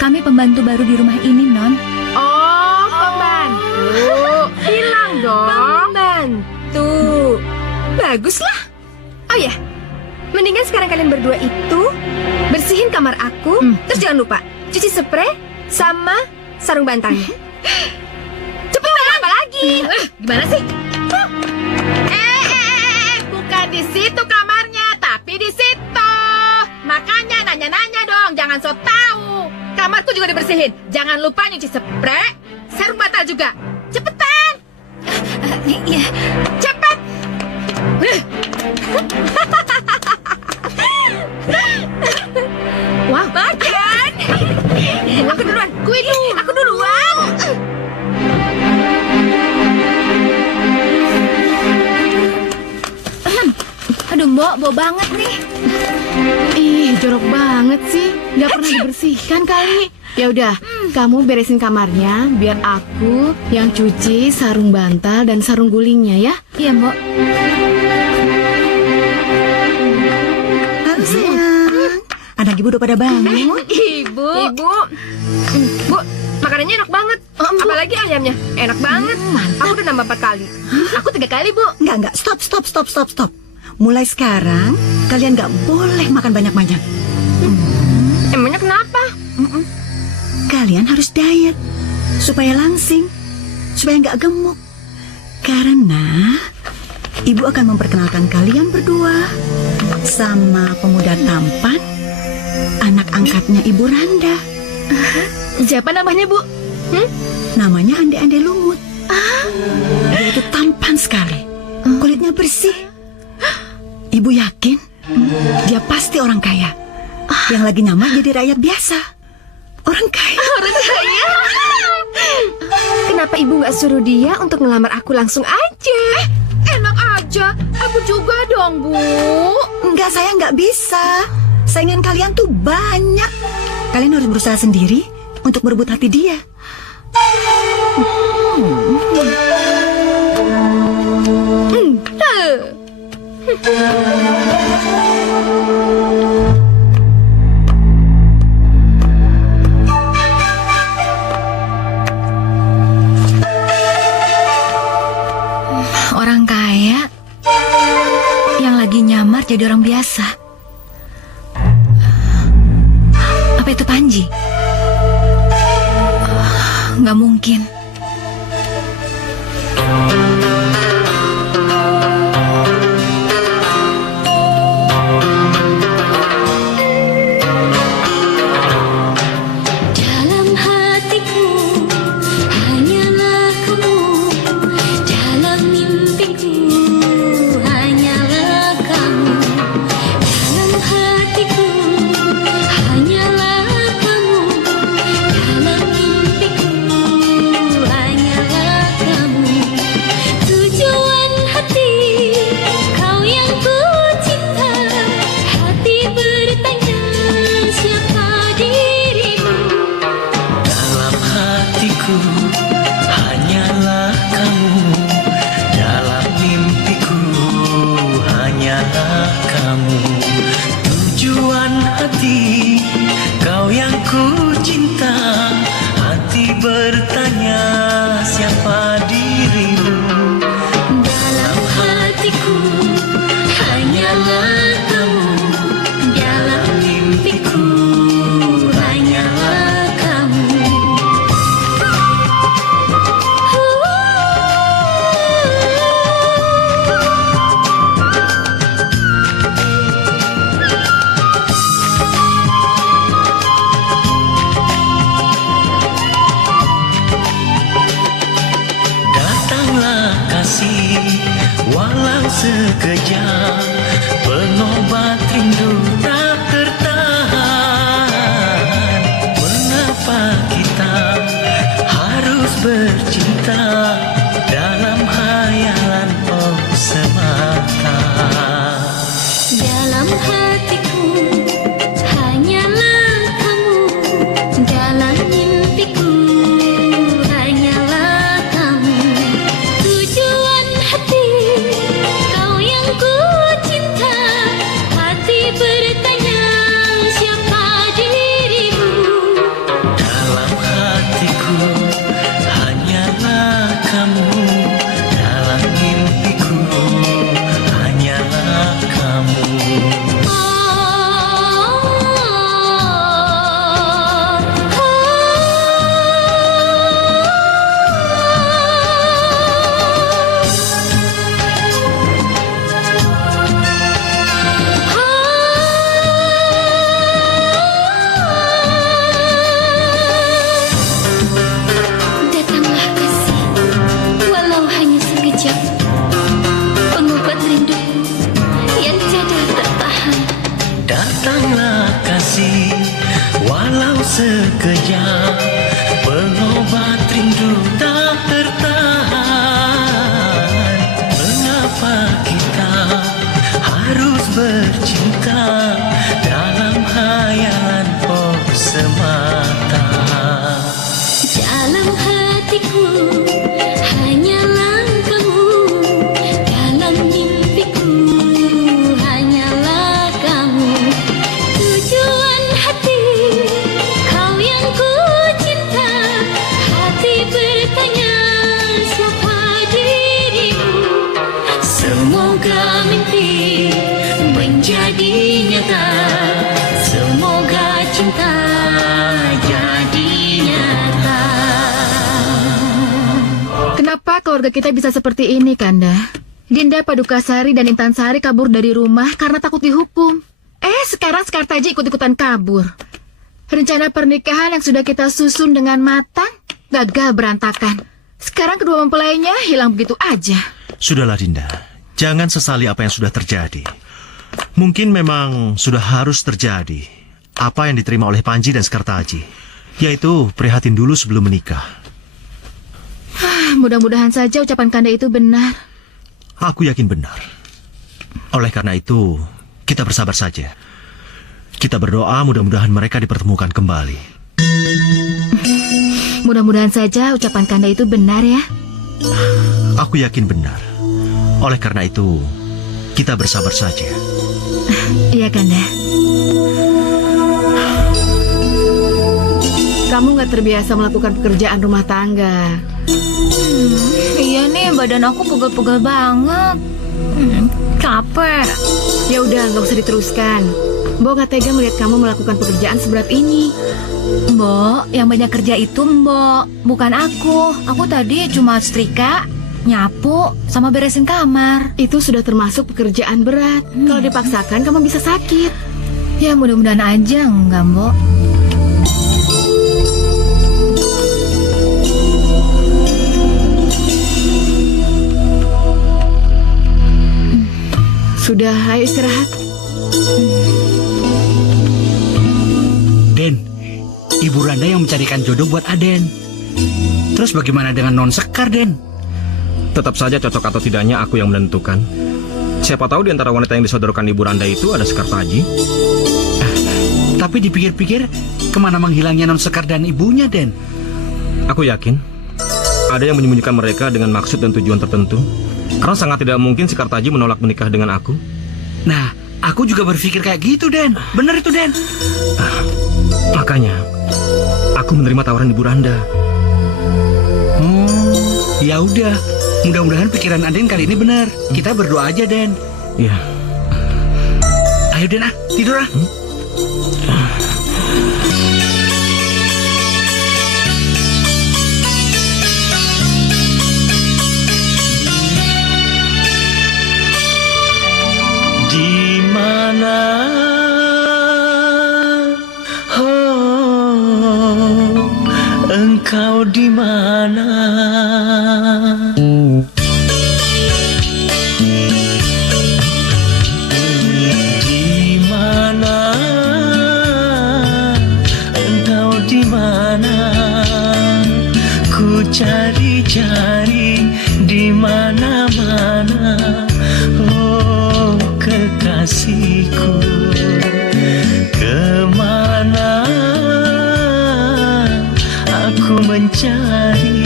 Kami pembantu baru di rumah ini, Non. Oh, pembantu. Bilang dong. Pembantu. Baguslah. Oh ya, mendingan sekarang kalian berdua itu bersihin kamar aku. Terus jangan lupa cuci spray sama sarung bantalnya. Cepetan apa lagi? Gimana sih? Bukan di situ kamarnya, tapi di situ. Makanya nanya-nanya dong, jangan so tahu. Kamarku juga dibersihin. Jangan lupa nyuci spray, sarung bantal juga. Cepetan. Iya. Cepet. Wah, Makan. Aku duluan. Aku duluan. Aduh, Mbok, bau banget nih. Ih, jorok banget sih. Nggak pernah dibersihkan kali. Ya udah, kamu beresin kamarnya biar aku yang cuci sarung bantal dan sarung gulingnya ya. Iya, Mbok. Halo sayang. Anak ibu udah pada bangun. Ibu. Bu, makanannya enak banget. Apalagi ayamnya, enak banget. Aku udah nambah 4 kali. Aku 3 kali, Bu. Enggak. Stop. Mulai sekarang, kalian nggak boleh makan banyak-banyak. Emangnya kenapa? Kalian harus diet supaya langsing, supaya nggak gemuk. Karena ibu akan memperkenalkan kalian berdua sama pemuda tampan, anak angkatnya Ibu Randa. Siapa namanya, Bu? Namanya Ande-Ande Lumut. Dia itu tampan sekali, kulitnya bersih. Ibu yakin dia pasti orang kaya yang lagi nyamar jadi rakyat biasa. Orang kaya. Kenapa ibu nggak suruh dia untuk ngelamar aku langsung aja? Enak aja. Aku juga dong, Bu. Enggak, saya nggak bisa. Saingan kalian tuh banyak. Kalian harus berusaha sendiri untuk merebut hati dia. Orang kaya yang lagi nyamar jadi orang biasa. Apa itu Panji? Nggak mungkin. Dalam hatiku hanyalah kamu, dalam mimpiku hanyalah kamu, dalam hatiku hanyalah kamu, dalam mimpiku hanyalah kamu. Tujuan hati kau yang ku cinta, hati bertanya siapa dirimu. Dalam hatiku hanyalah kamu, dalam mimpiku hanyalah kamu. Tujuan hati kau yang ku cinta, hati bertanya siapa dirimu. Dalam hatiku hanyalah kamu, dalam mimpiku hanyalah kamu. Datanglah kasih walau sekejap, pengobat rindu tak tertahan. Mengapa kita harus bercinta dalam hayalan oh semata? Dalam hatiku hanyalah kamu, dalam mimpiku hanyalah kamu. Tujuan hati kau yang ku cinta, hati bertanya siapa dirimu. Dalam hatiku hanyalah kamu, dalam mimpiku hanyalah kamu. Datanglah kasih, walau hanya sekejap, pengobat rindu yang tiada tertahan. Datanglah kasih walau sekejap, pengobat rindu tak tertahan. Mengapa kita harus bercinta dalam hati keluarga kita bisa seperti ini, Kanda. Dinda Padukasari dan Intan Sari kabur dari rumah karena takut dihukum. Sekarang Sekartaji ikut-ikutan kabur. Rencana pernikahan yang sudah kita susun dengan matang gagal berantakan. Sekarang kedua mempelainya hilang begitu aja. Sudahlah Dinda, jangan sesali apa yang sudah terjadi. Mungkin memang sudah harus terjadi apa yang diterima oleh Panji dan Sekartaji, yaitu prihatin dulu sebelum menikah. Mudah-mudahan saja ucapan Kanda itu benar. Aku yakin benar. Oleh karena itu, kita bersabar saja. Kita berdoa mudah-mudahan mereka dipertemukan kembali. Mudah-mudahan saja ucapan Kanda itu benar ya. Aku yakin benar. Oleh karena itu, kita bersabar saja. Iya, Kanda. Kamu nggak terbiasa melakukan pekerjaan rumah tangga. Iya nih, badan aku pegel-pegel banget. Capek. Ya udah, nggak usah diteruskan. Mbok nggak tega melihat kamu melakukan pekerjaan seberat ini. Mbok, yang banyak kerja itu Mbok, bukan aku. Aku tadi cuma setrika, nyapu, sama beresin kamar. Itu sudah termasuk pekerjaan berat. Kalau dipaksakan, kamu bisa sakit. Ya mudah-mudahan aja enggak, Mbok. Sudah, ayo istirahat. Den, Ibu Randa yang mencarikan jodoh buat Aden. Terus bagaimana dengan Non Sekar, Den? Tetap saja cocok atau tidaknya aku yang menentukan. Siapa tahu di antara wanita yang disodorkan Ibu Randa itu ada Sekartaji. Tapi dipikir-pikir, kemana menghilangnya Non Sekar dan ibunya, Den? Aku yakin ada yang menyembunyikan mereka dengan maksud dan tujuan tertentu. Karena sangat tidak mungkin Sekartaji menolak menikah dengan aku. Nah, aku juga berpikir kayak gitu, Den. Benar itu, Den. Makanya, aku menerima tawaran Ibu Randa. Ya udah. Mudah-mudahan pikiran Aden kali ini benar. Kita berdoa aja, Den. Iya. Ayo, Den, tidur. Di mana engkau di mana? Di mana engkau di mana? Ku cari-cari di mana-mana. Oh kekasihku, kemana aku mencari,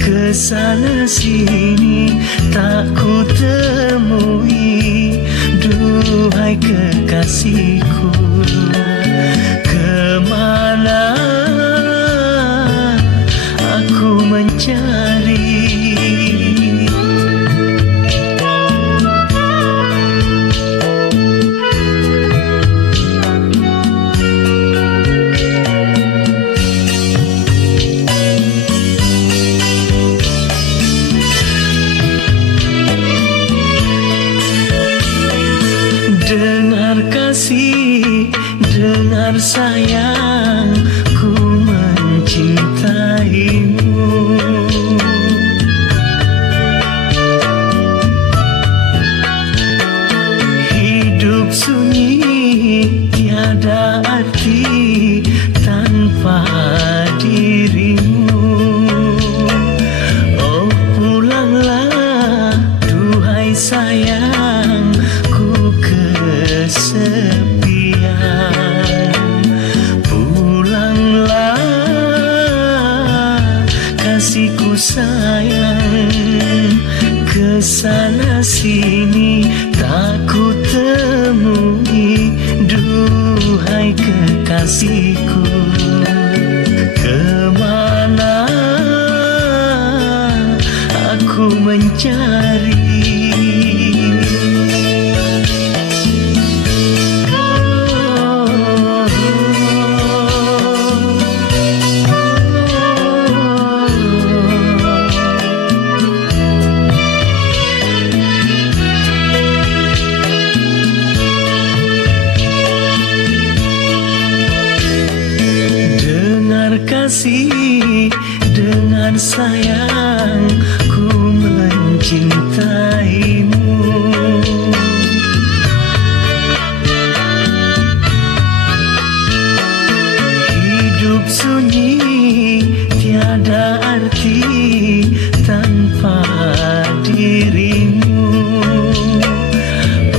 kesana sini tak ku temui. Duhai kekasihku, kemana aku mencari. Dengar sayang, ku mencintaimu. Hidup sunyi tiada arti tanpa dirimu. Oh pulanglah duhai sayang, ku kesepian. Kasihku sayang, kesana sini tak ku temui. Duhai kekasihku, kemana aku mencari. kasih, dengan sayang ku mencintaimu. Hidup sunyi tiada arti tanpa dirimu.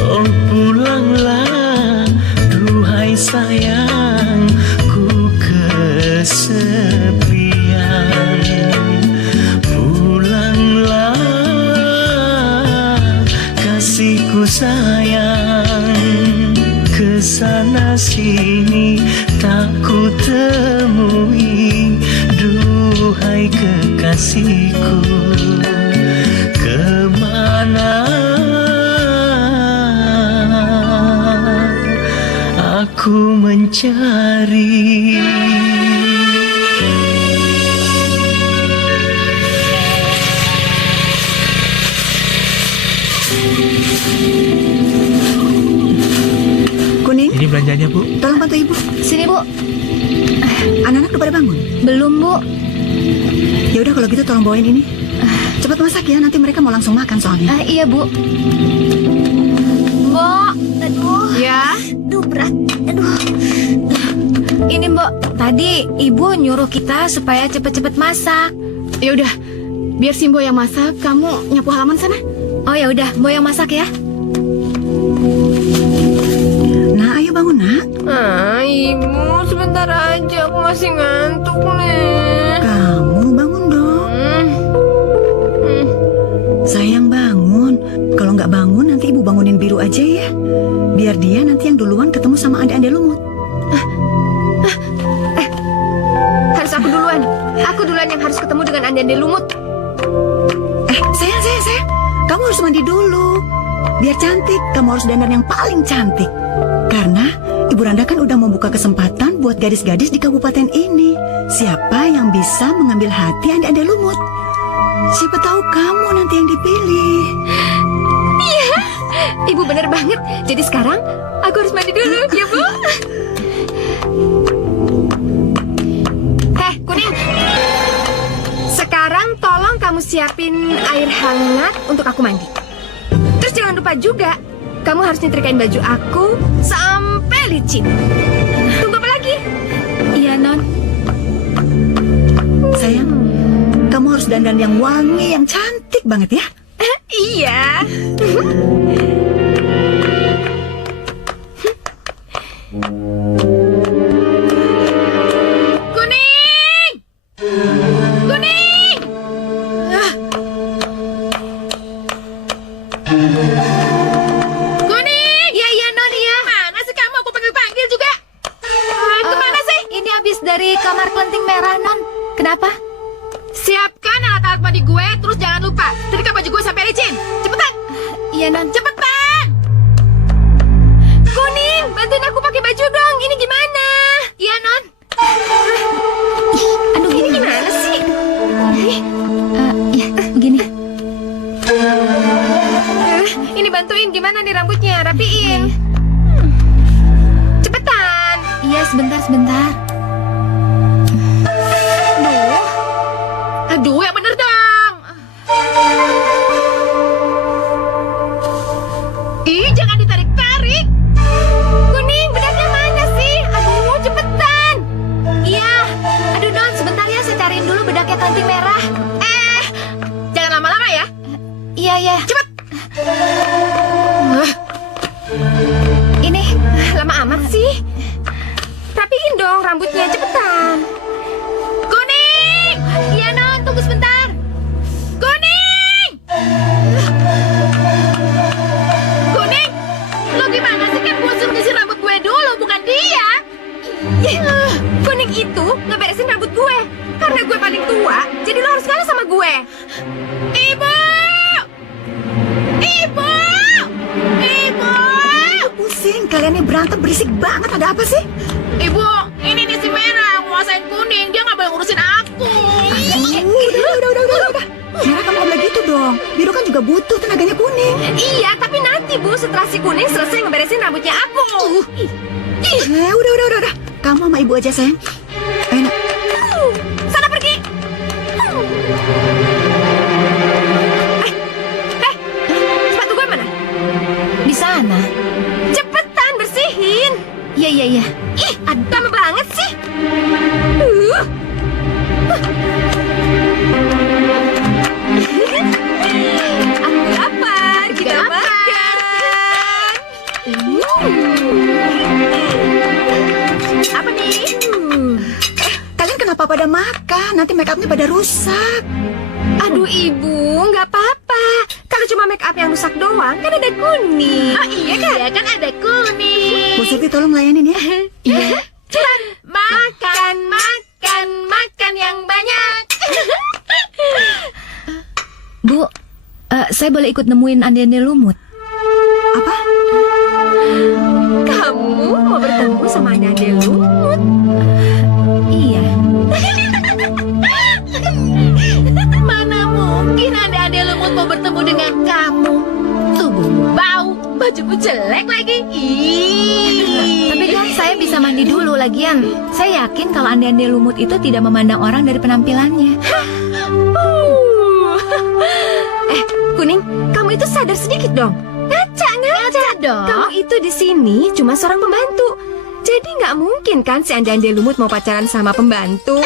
Oh pulanglah duhai sayang, ku kesepian. Pulanglah kasihku sayang, kesana sini tak ku temui. Duhai kekasihku, kemana aku mencari? Kuning, Ini belanjanya, Bu. tolong bantu ibu. Sini, Bu. Anak-anak udah pada bangun? Belum, Bu. Ya udah kalau gitu tolong bawain ini. Cepat masak ya, nanti mereka mau langsung makan soalnya. Iya, Bu. Mbok, aduh. Ya, Aduh, berat. Aduh. Ini, Mbok. Tadi Ibu nyuruh kita supaya cepet-cepet masak. ya udah. Biar Simbo yang masak, kamu nyapu halaman sana. Oh ya udah, Mbok yang masak ya. Nah, ayo bangun nak. Ibu, sebentar aja. Aku masih ngantuk nih. Kamu bangun dong. Sayang bangun. Kalau nggak bangun nanti ibu bangunin Biru aja ya. Biar dia nanti yang duluan ketemu sama ande-ande lumut. Harus aku duluan. Aku duluan yang harus ketemu dengan ande-ande lumut. Sayang. Kamu harus mandi dulu. Biar cantik, kamu harus dandan yang paling cantik. Karena Ibu Randa kan udah membuka kesempatan buat gadis-gadis di kabupaten ini. Siapa yang bisa mengambil hati ande-ande lumut? Siapa tahu kamu nanti yang dipilih. Iya, Ibu bener banget. Jadi sekarang aku harus mandi dulu, ya Bu. Kuning. Sekarang tolong kamu siapin air hangat untuk aku mandi. Terus jangan lupa juga, kamu harus nyetrikain baju aku sampai licin. Tunggu apa lagi? Iya, Non. Sayang, kamu harus dandan yang wangi, yang cantik banget ya. Iya. Kuning! Kuning! Kuning! Iya, Non, ya. Mana sih kamu? Aku panggil-panggil juga. Kemana sih? Ini habis dari kamar kelenting merah, Non. Kenapa? Siapkan alat-alat mandi gue, terus jangan lupa setrika baju gue sampai licin. Cepetan. Iya, Non. Cepetan. Kuning, bantuin aku pakai baju dong. Ini gimana? Iya, Non. Aduh, ini gimana sih? Ya, begini. Ini bantuin gimana nih rambutnya? Rapiin. Cepetan. Iya, sebentar. Aduh, yang bener dong. Ih, jangan ditarik-tarik. Kuning, bedaknya mana sih? Aduh, cepetan. Iya. Aduh, Non, sebentar ya. Saya cariin dulu bedaknya kelenting merah. Jangan lama-lama ya. Iya. Cepet. Ini, lama amat sih. Rapiin dong rambutnya, cepetan. Kuning! Iya, Non, tunggu sebentar. Kuning! Kuning! Lo gimana sih? Kan gue suruh nyisir rambut gue dulu, bukan dia. Kuning itu ngeberesin rambut gue. Karena gue paling tua, jadi lo harus kalah sama gue. Ibu! Ibu! Ibu! Pusing, kalian ini berantem berisik banget. Ada apa sih? Ibu, ini nih si Merah nguasain Kuning. Dia nggak boleh ngurusin aku. Udah. Merah, kamu nggak boleh gitu dong. Biru kan juga butuh tenaganya Kuning. Iya, tapi nanti Bu, setelah si Kuning selesai ngeberesin rambutnya aku. Udah. Kamu sama ibu aja, sayang. Ayo, nak. Sepatu gue mana? Di sana. Cepetan bersihin. Iya, iya, iya. Ih, lama banget sih. Aku lapar, kita makan. Apa nih? Kalian kenapa pada makan? Nanti make upnya pada rusak. Aduh ibu, nggak apa-apa. Kalau cuma make up yang rusak doang, kan ada kuning. Oh iya kan? Iya kan ada kuning. Bu Surti tolong layanin ya. Iya. Cepat makan, makan, makan yang banyak. Bu, saya boleh ikut nemuin ande-ande lumut? Apa? Kamu mau bertemu sama ande lumut? Iya. Mana mungkin ande-ande lumut mau bertemu dengan kamu? Tubuhmu bau, bajumu jelek lagi. Tapi kan saya bisa mandi dulu. Lagian, saya yakin kalau ande-ande lumut itu tidak memandang orang dari penampilannya. Kuning, kamu itu sadar sedikit dong. Ngaca dong. Kamu itu di sini cuma seorang pembantu. Jadi nggak mungkin kan si ande-ande lumut mau pacaran sama pembantu.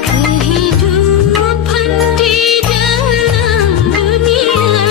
Kehidupan di dalam dunia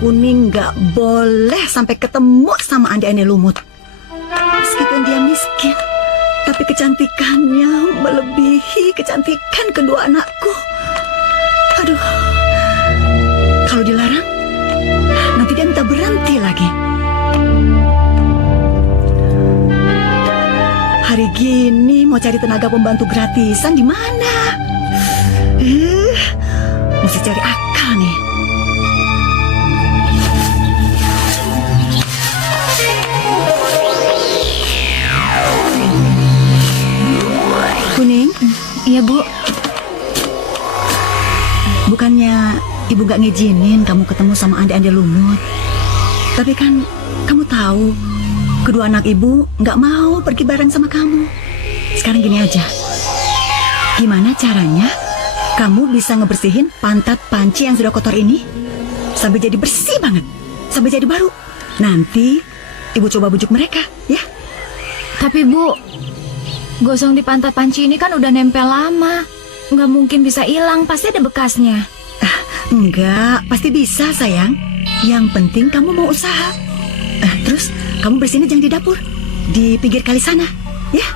Kuning nggak boleh sampai ketemu sama Andi-Andi Lumut. Meskipun dia miskin, tapi kecantikannya melebihi kecantikan kedua anakku. Aduh, kalau dilarang, nanti dia minta berhenti lagi. Hari gini mau cari tenaga pembantu gratisan di mana? Mesti cari akal nih. Kuning? Iya, Bu. Bukannya ibu gak ngizinin kamu ketemu sama Andi-Andi Lumut. Tapi kan kamu tahu, kedua anak ibu gak mau pergi bareng sama kamu. Sekarang gini aja, gimana caranya kamu bisa ngebersihin pantat panci yang sudah kotor ini sampai jadi bersih banget, sampai jadi baru. Nanti ibu coba bujuk mereka, ya. Tapi Bu, gosong di pantat panci ini kan udah nempel lama. Nggak mungkin bisa hilang, pasti ada bekasnya. Enggak, pasti bisa sayang. Yang penting kamu mau usaha. Terus kamu bersihinnya jangan di dapur, di pinggir kali sana, ya.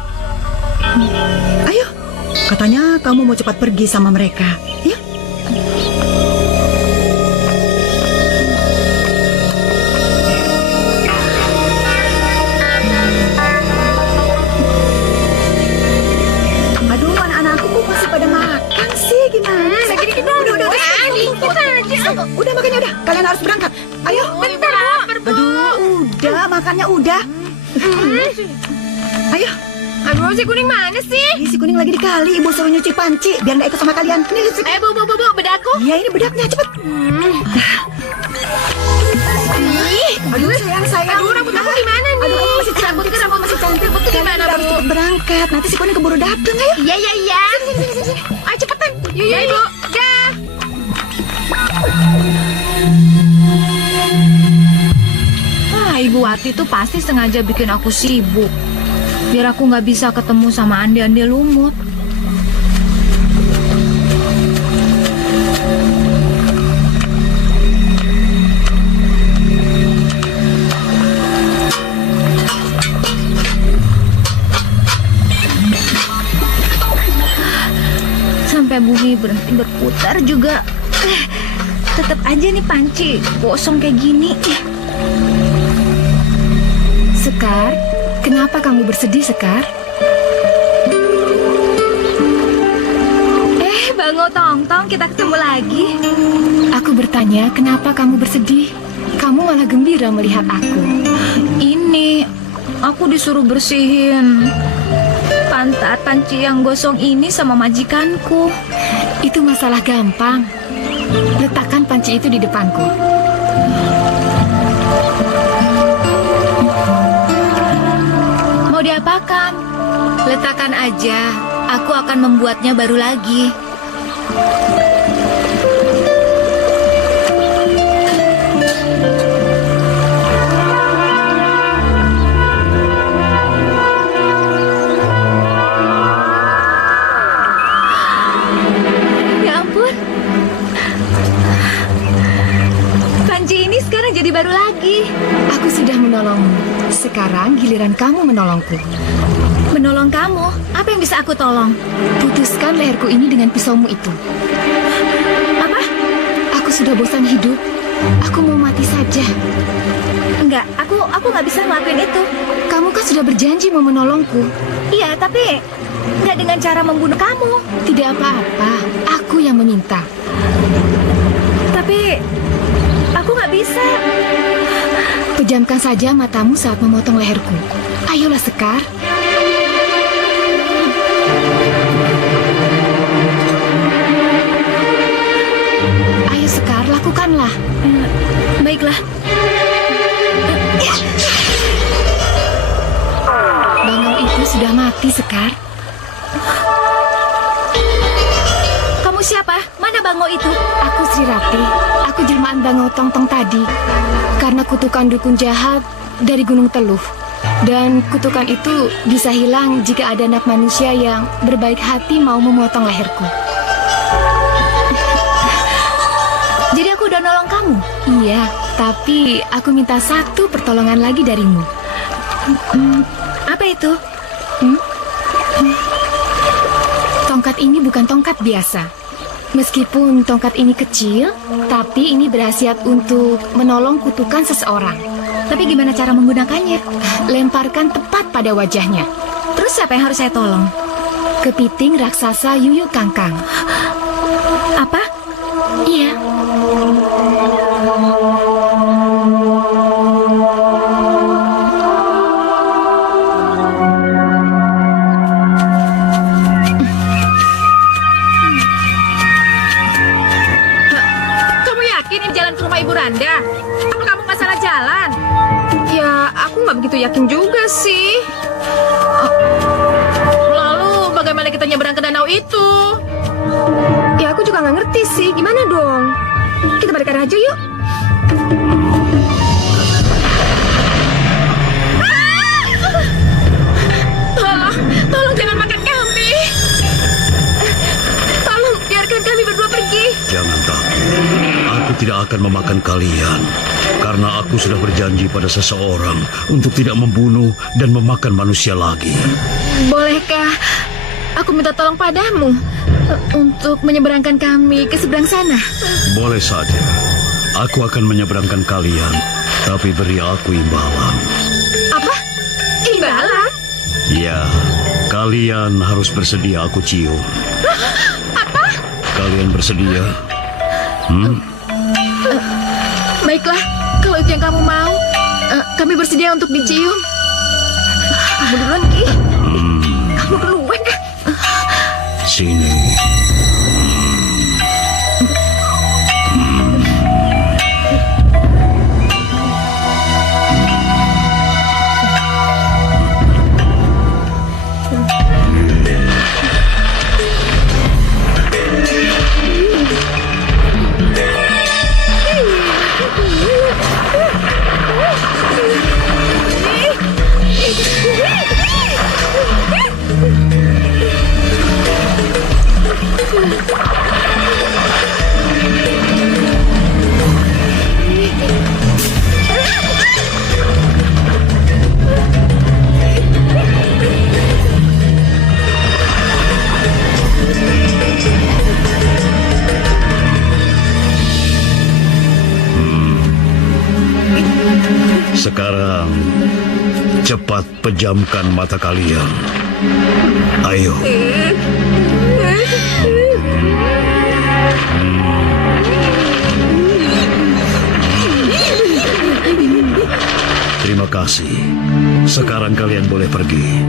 Ayo, katanya kamu mau cepat pergi sama mereka, ya. Aduh, anak-anakku kok masih pada makan sih, gimana? Udah makannya udah, kalian harus berangkat. Ayo, bentar. Aduh, udah makannya udah. Ayo. Aduh, si Kuning mana sih? Si Kuning lagi di kali, ibu suruh nyuci panci biar nggak ikut sama kalian. Ini, Bu, bedakku. Iya, ini bedaknya, cepet. Aduh, sayang. Aduh, rambut aku gimana nih? Aduh, kamu masih cantik, kamu masih cantik. Rambutku gimana, Kita harus Bu? cepet berangkat. Nanti si Kuning keburu dateng, ayo. Iya. Ayo cepetan. Yuk, Bu. Dah. Ibu Wati tuh pasti sengaja bikin aku sibuk, biar aku nggak bisa ketemu sama Andi-Andi Lumut. Sampai bumi berhenti berputar juga, tetap aja nih panci kosong kayak gini. Sekar, kenapa kamu bersedih, Sekar? Bang Tong-Tong, kita ketemu lagi. Aku bertanya, kenapa kamu bersedih? Kamu malah gembira melihat aku. Ini, aku disuruh bersihin pantat panci yang gosong ini sama majikanku. Itu masalah gampang. Letakkan panci itu di depanku. Mau diapakan? Letakkan aja. Aku akan membuatnya baru lagi. Ya ampun. Panci ini sekarang jadi baru lagi. Aku sudah menolongmu. Sekarang giliran kamu menolongku. Menolong kamu? Apa yang bisa aku tolong? Putuskan leherku ini dengan pisaumu itu. Apa? Aku sudah bosan hidup. Aku mau mati saja. Enggak, aku nggak bisa ngelakuin itu. Kamu kan sudah berjanji mau menolongku. Iya, tapi nggak dengan cara membunuh kamu. Tidak apa-apa, aku yang meminta. Tapi aku nggak bisa. Pejamkan saja matamu saat memotong leherku. Ayolah, Sekar. Ayo, Sekar, lakukanlah. Baiklah. Bangau itu sudah mati, Sekar. Kamu siapa? Mana Bangau itu? Aku Sri Rati. Aku jelmaan Bangau Tong-Tong tadi. Karena kutukan dukun jahat dari Gunung Teluh. Dan kutukan itu bisa hilang jika ada anak manusia yang berbaik hati mau memotong leherku. Jadi aku udah nolong kamu? Iya. Tapi aku minta satu pertolongan lagi darimu. Apa itu? Tongkat ini bukan tongkat biasa. Meskipun tongkat ini kecil, tapi ini berhasiat untuk menolong kutukan seseorang. Tapi gimana cara menggunakannya? Lemparkan tepat pada wajahnya. Terus siapa yang harus saya tolong? Kepiting raksasa Yuyu Kangkang. Apa? Iya. Kamu yakin ini jalan ke rumah Ibu Randa? Apa kamu nggak salah jalan? Ya, aku nggak begitu yakin juga sih. Lalu bagaimana kita nyebrang ke danau itu? Ya, aku juga nggak ngerti sih. Gimana dong? Kita balik arah aja yuk. Tolong jangan makan kami. Tolong biarkan kami berdua pergi. Jangan takut. Aku tidak akan memakan kalian. Karena aku sudah berjanji pada seseorang untuk tidak membunuh dan memakan manusia lagi. Bolehkah aku minta tolong padamu untuk menyeberangkan kami ke seberang sana? Boleh saja. Aku akan menyeberangkan kalian, tapi beri aku imbalan. Apa? Imbalan? Ya, kalian harus bersedia aku cium. Apa? Kalian bersedia? Baiklah, kalau itu yang kamu mau, kami bersedia untuk dicium. Kamu duluan, Ki. Kamu duluan. Sini. Sekarang, cepat pejamkan mata kalian. Ayo. Terima kasih. Sekarang kalian boleh pergi.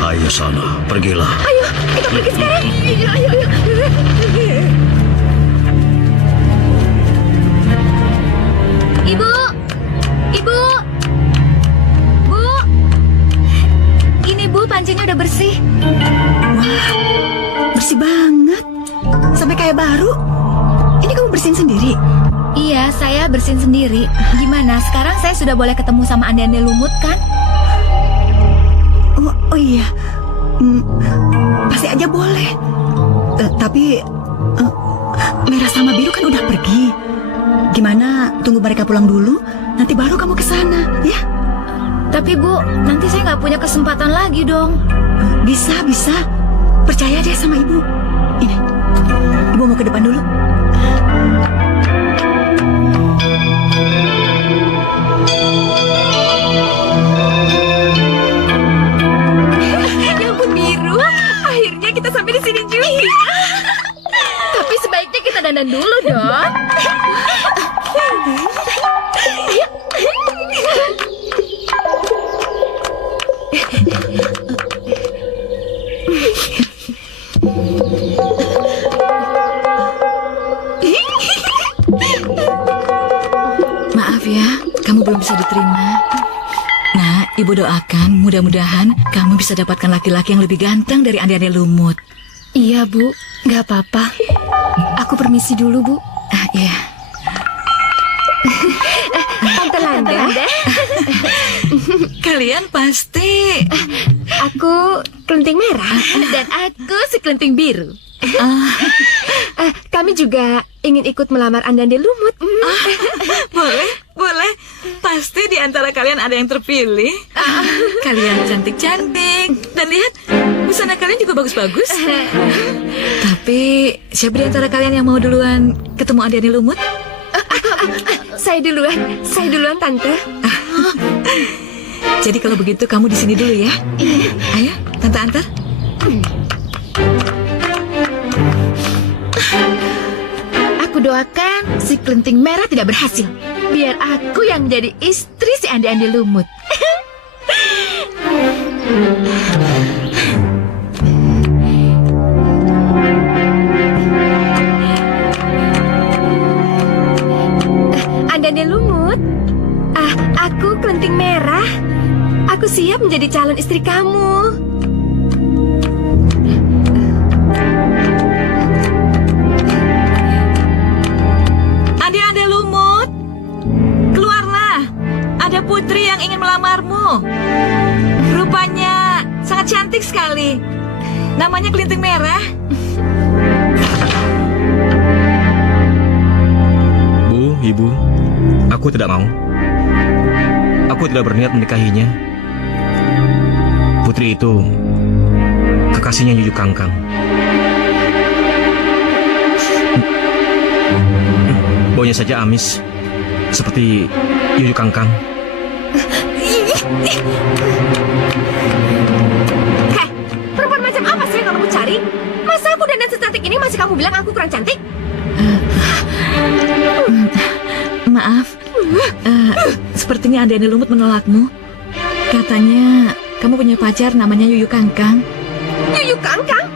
Ayo sana, pergilah. Ayo, kita pergi sekarang. Ayo. Ibu! Ibu! Bu! Ini Bu, pancinya udah bersih. Wah, bersih banget. Sampai kayak baru. Ini kamu bersihin sendiri? Iya, saya bersihin sendiri. Gimana, sekarang saya sudah boleh ketemu sama ande-ande lumut kan? Oh iya. Pasti aja boleh. Tapi merah sama biru kan udah pergi. Gimana, tunggu mereka pulang dulu, nanti baru kamu ke sana, ya? Tapi Bu, nanti saya nggak punya kesempatan lagi dong. Bisa. Percaya deh sama Ibu. Ini, Ibu mau ke depan dulu. Ya ampun, Biru. Akhirnya kita sampai di sini juga. Tapi sebaiknya kita dandan dulu dong. Maaf ya, kamu belum bisa diterima. Nah, Ibu doakan mudah-mudahan kamu bisa dapatkan laki-laki yang lebih ganteng dari ande-ande lumut. Iya, Bu. Nggak apa-apa. Aku permisi dulu, Bu. Iya. Tante Landa. Kalian pasti... Aku kelenting merah dan aku si kelenting biru. Kami juga ingin ikut melamar Andande Lumut. Boleh. Pasti di antara kalian ada yang terpilih. Kalian cantik-cantik. Dan lihat, busana kalian juga bagus-bagus. Tapi, siapa di antara kalian yang mau duluan ketemu Andande Lumut? Saya duluan Tante. Jadi kalau begitu kamu di sini dulu ya. Ayo, Tante antar. Aku doakan si Kelenting Merah tidak berhasil. Biar aku yang jadi istri si Ande-Ande Lumut. Ande-Ande Lumut, aku Kelenting Merah. Aku siap menjadi calon istri kamu. Ande-Ande Lumut, keluarlah. Ada putri yang ingin melamarmu. Rupanya sangat cantik sekali. Namanya Kelinting Merah. Bu, Ibu, aku tidak mau. Aku tidak berniat menikahinya. Putri itu kekasihnya Yuyu Kangkang. Baunya saja amis, seperti Yuyu Kangkang. Heh, perempuan macam apa sih yang kamu cari? Masa aku dandan secantik ini masih kamu bilang aku kurang cantik? Maaf, sepertinya Ande-Ande Lumut menolakmu. Katanya kamu punya pacar namanya Yuyu Kangkang. Yuyu Kangkang?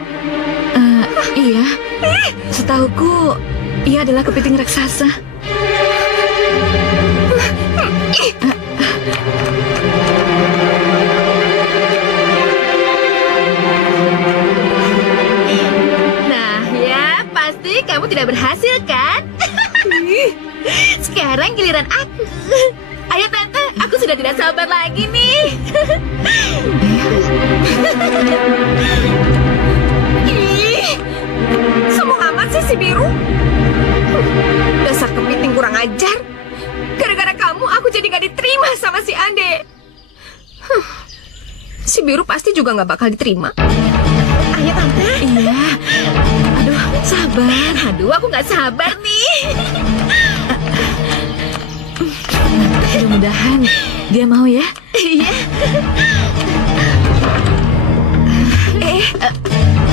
Iya, setahuku ia adalah kepiting raksasa. Nah ya, pasti kamu tidak berhasil kan? Sekarang giliran aku. Ayo Tante, aku sudah tidak sabar lagi nih. Ih, sombong amat sih si Biru. Dasar kepiting kurang ajar. Gara-gara kamu aku jadi gak diterima sama si Ande. Si Biru pasti juga gak bakal diterima. Ayo Tante. Iya. Aduh, sabar. Aduh, aku gak sabar nih. Mudah-mudahan dia mau ya. Iya.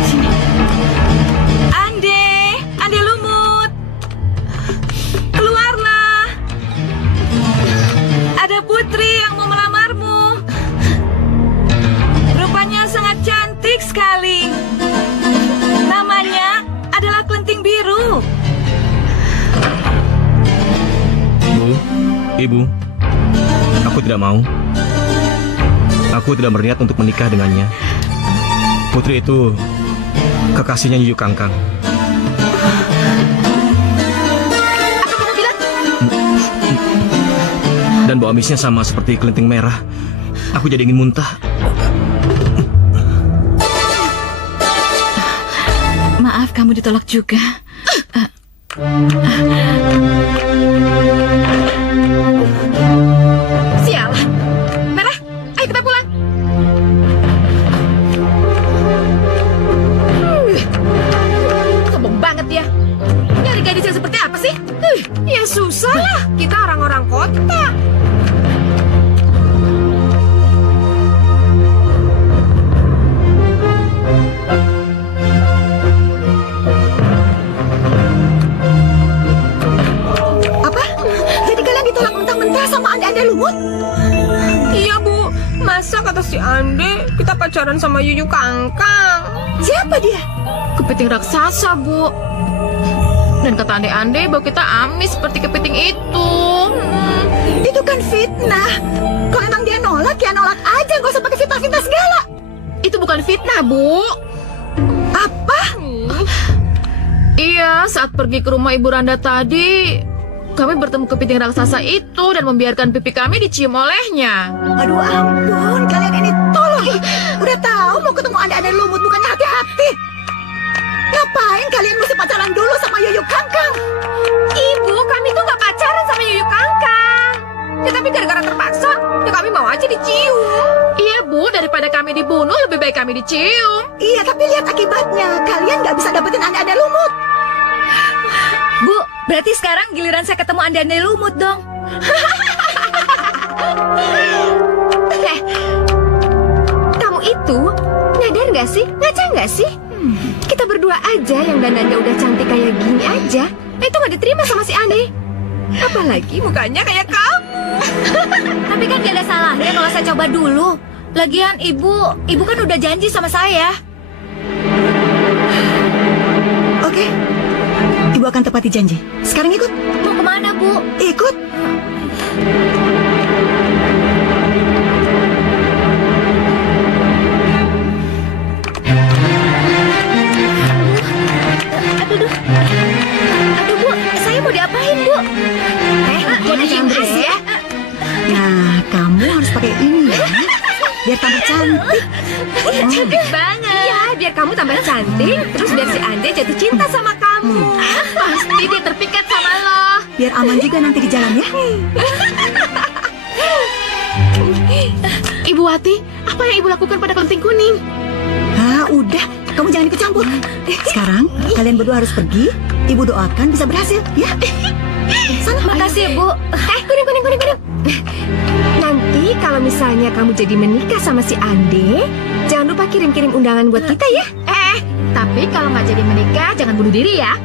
Sini. Ande Lumut. Keluarlah. Ada putri yang mau melamarmu. Rupanya sangat cantik sekali. Namanya adalah Kelenting Biru. Bu, Ibu, aku tidak mau. Aku tidak berniat untuk menikah dengannya. Putri itu kekasihnya Yuyu Kangkang. Apa kamu bilang? Dan bau amisnya sama seperti Kelenting Merah. Aku jadi ingin muntah. Maaf, kamu ditolak juga. Sialan. Merah, ayo kita pulang. Sombong banget ya. Nyari gadis yang seperti apa sih? Ya susah lah, kita orang-orang kota. Apa? Jadi kalian ditolak mentah-mentah sama Ande-Ande Lumut? Iya Bu, masa kata si Ande kita pacaran sama Yuyu Kangkang? Siapa dia? Kepiting raksasa Bu. Dan kata Ande-Ande bahwa kita amis seperti kepiting itu. Itu kan fitnah. Kalau emang dia nolak, ya nolak aja. Gak usah pakai fitnah-fitnah segala. Itu bukan fitnah Bu. Apa? Iya, saat pergi ke rumah Ibu Randa tadi, kami bertemu kepiting raksasa itu dan membiarkan pipi kami dicium olehnya. Aduh ampun, kalian ini tolong. Udah tahu mau ketemu Ande-Ande Lumut, bukannya hati-hati. Ngapain kalian mesti pacaran dulu sama Yuyu Kangkang? kami dicium. Iya, tapi lihat akibatnya. Kalian nggak bisa dapetin ande-ande lumut. Bu, berarti sekarang giliran saya ketemu ande-ande lumut dong. Kamu itu nyadar nggak sih? Ngaca nggak sih? Kita berdua aja yang dandannya udah cantik kayak gini aja. Itu nggak diterima sama si Ande. Apalagi mukanya kayak kamu. Tapi kan gak ada salahnya kalau saya coba dulu. Lagian ibu kan udah janji sama saya. Oke, ibu akan tepati janji. Sekarang ikut. Mau kemana, Bu? Ikut. Aduh, Bu, saya mau diapain, Bu? Jadi Inggris ya. Nah, kamu harus pakai ini ya. Biar tambah cantik. Cantik banget. Iya, biar kamu tambah cantik. Terus biar si Ande jatuh cinta sama kamu. Pasti dia terpikat sama lo. Biar aman juga nanti di jalan ya. Ibu Wati, apa yang ibu lakukan pada kelenteng kuning? Ah, udah. Kamu jangan ikut campur. Sekarang, kalian berdua harus pergi. Ibu doakan bisa berhasil, ya. Sana. Makasih ya, Bu. Kuning. Nanti kalau misalnya kamu jadi menikah sama si Ande, jangan lupa kirim-kirim undangan buat kita ya. Tapi kalau nggak jadi menikah, jangan bunuh diri ya.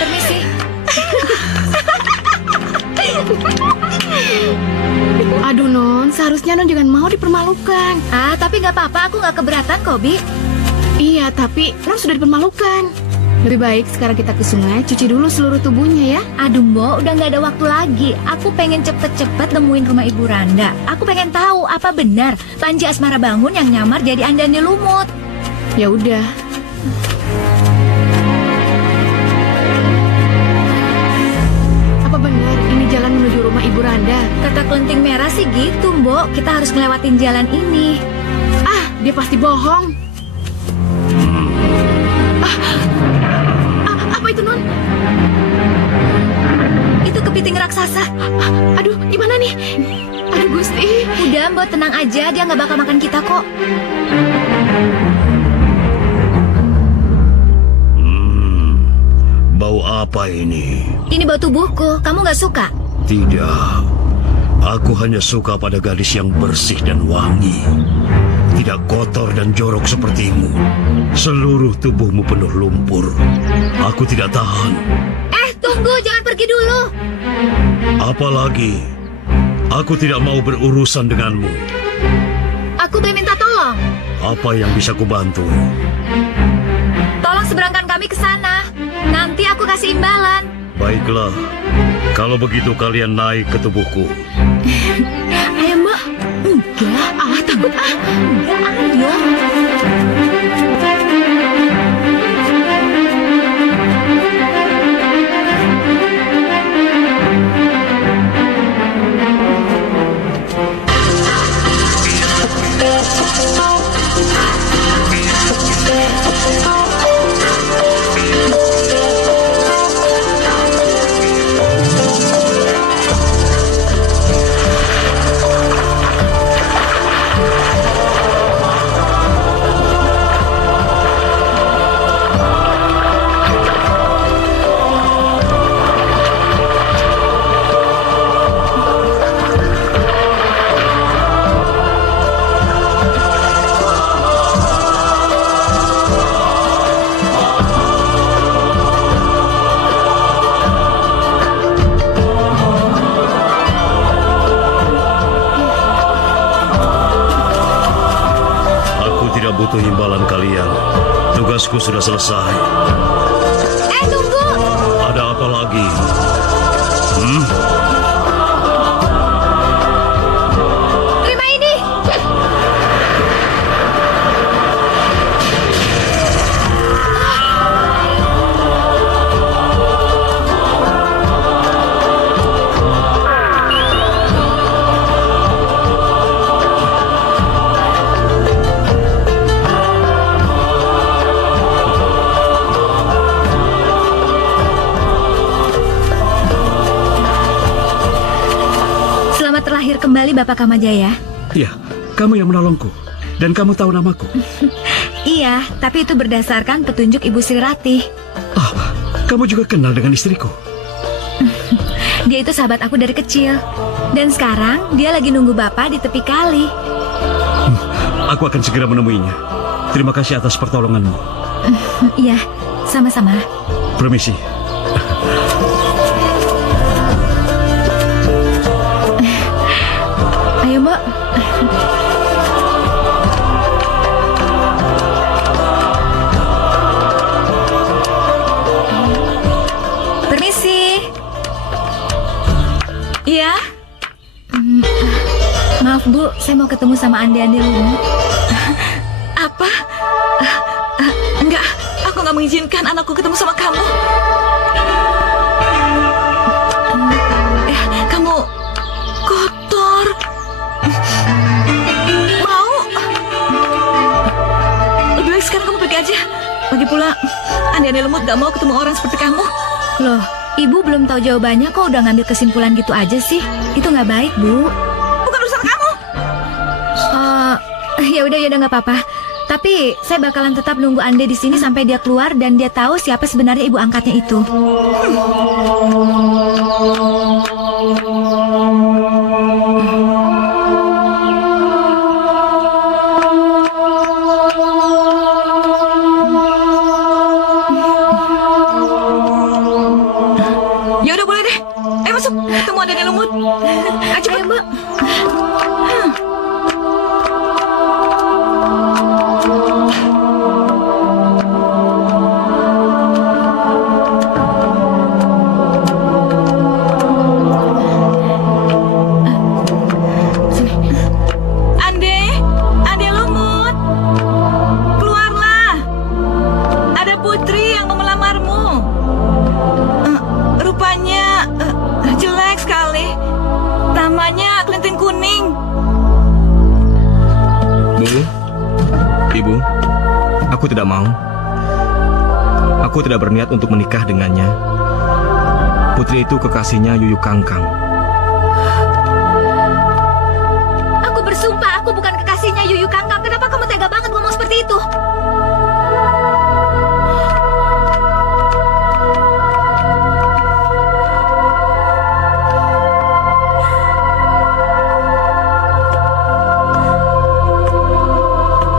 Permisi. Aduh Non, seharusnya Non jangan mau dipermalukan. Tapi nggak apa-apa, aku nggak keberatan kok, Bi. Iya, tapi Non sudah dipermalukan. Lebih baik sekarang kita ke sungai, cuci dulu seluruh tubuhnya ya. Aduh, Mbok, udah nggak ada waktu lagi. Aku pengen cepet-cepet nemuin rumah Ibu Randa. Aku pengen tahu apa benar Panji Asmara Bangun yang nyamar jadi ande-ande lumut. Ya udah. Apa benar ini jalan menuju rumah Ibu Randa? Kata kelenteng merah sih gitu, Mbok. Kita harus ngelewatin jalan ini. Dia pasti bohong. Apa itu, Non? Itu kepiting raksasa. Aduh, gimana nih? Aduh, Gusti. Udah, Mbok, tenang aja. Dia nggak bakal makan kita kok. Bau apa ini? Ini bau tubuhku. Kamu nggak suka? Tidak. Aku hanya suka pada gadis yang bersih dan wangi. Tidak kotor dan jorok sepertimu. Seluruh tubuhmu penuh lumpur. Aku tidak tahan. Tunggu, jangan pergi dulu. Apalagi, aku tidak mau berurusan denganmu. Aku boleh minta tolong. Apa yang bisa kubantu? Tolong seberangkan kami ke sana. Nanti aku kasih imbalan. Baiklah, kalau begitu kalian naik ke tubuhku. Ayo, Mbak. Enggak. Takut. Enggak, ayo. Butuh imbalan kalian. Tugasku sudah selesai. Tunggu. Ada apa lagi? Terima ini. Selamat terlahir kembali, Bapak Kamajaya. Iya, kamu yang menolongku. Dan kamu tahu namaku? Iya, tapi itu berdasarkan petunjuk Ibu Sri Ratih. Kamu juga kenal dengan istriku? Dia itu sahabat aku dari kecil. Dan sekarang dia lagi nunggu Bapak di tepi kali. Aku akan segera menemuinya. Terima kasih atas pertolonganmu. Iya, sama-sama. Permisi. Ayo, Mbok. Permisi. Iya. Maaf, Bu, saya mau ketemu sama Andi-Andi Lumut. Apa? Enggak, aku nggak mengizinkan anakku ketemu sama kamu. Kamu kotor. Mau? Lebih baik sekarang kamu pergi aja. Lagi pula, Andi-Andi Lumut gak mau ketemu orang seperti kamu. Loh, Ibu belum tahu jawabannya kok udah ngambil kesimpulan gitu aja sih? Itu nggak baik, Bu. Bukan urusan kamu. Ya udah nggak apa-apa. Tapi saya bakalan tetap nunggu Ande di sini sampai dia keluar dan dia tahu siapa sebenarnya ibu angkatnya itu. Ya udah boleh deh. Ayo masuk, ketemu Andi Lumut. Ayo, Mbak. Andi Lumut, keluarlah. Ada putri yang mau melamarmu. Rupanya jelek sekali. Namanya Kelinting Kuning. Bu, Ibu, aku tidak mau. Aku tidak berniat untuk menikah dengannya. Putri itu kekasihnya Yuyu Kangkang. Aku bersumpah aku bukan kekasihnya Yuyu Kangkang. Kenapa kamu tega banget ngomong seperti itu?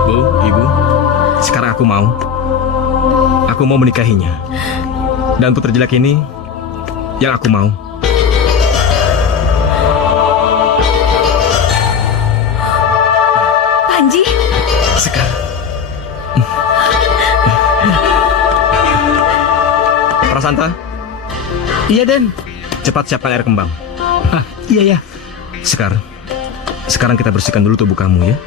Bu, Ibu, sekarang aku mau. Aku mau menikahinya. Dan putri jelek ini yang aku mau. Panji? Sekar. Prasanta, Iya, Den. cepat siapkan air kembang. Iya, ya. Sekarang kita bersihkan dulu tubuh kamu ya.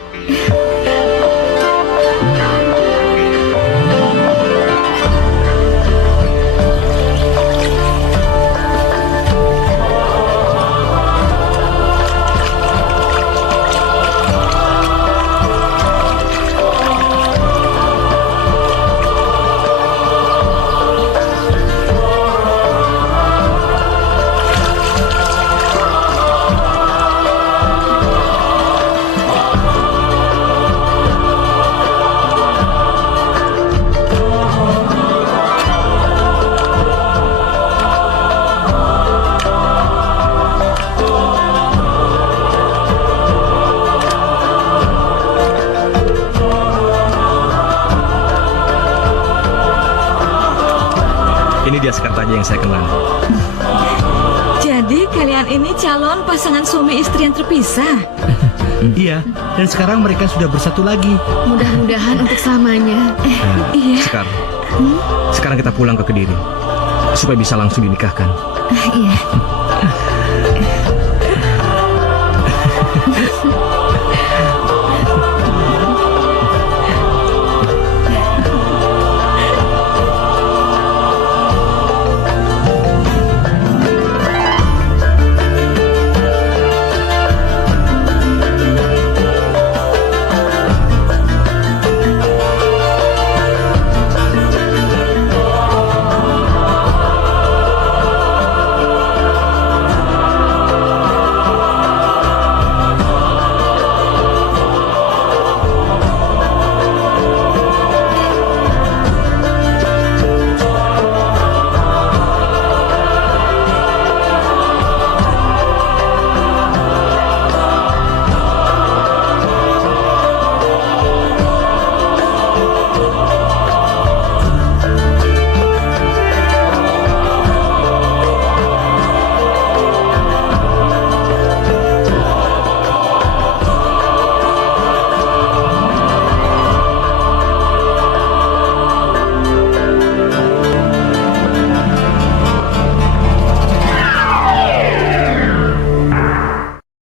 Ini dia Sekar Taji yang saya kenal. Jadi kalian ini calon pasangan suami istri yang terpisah. Iya, dan sekarang mereka sudah bersatu lagi. Mudah-mudahan untuk selamanya. Iya. Sekar, sekarang kita pulang ke Kediri supaya bisa langsung dinikahkan. Iya.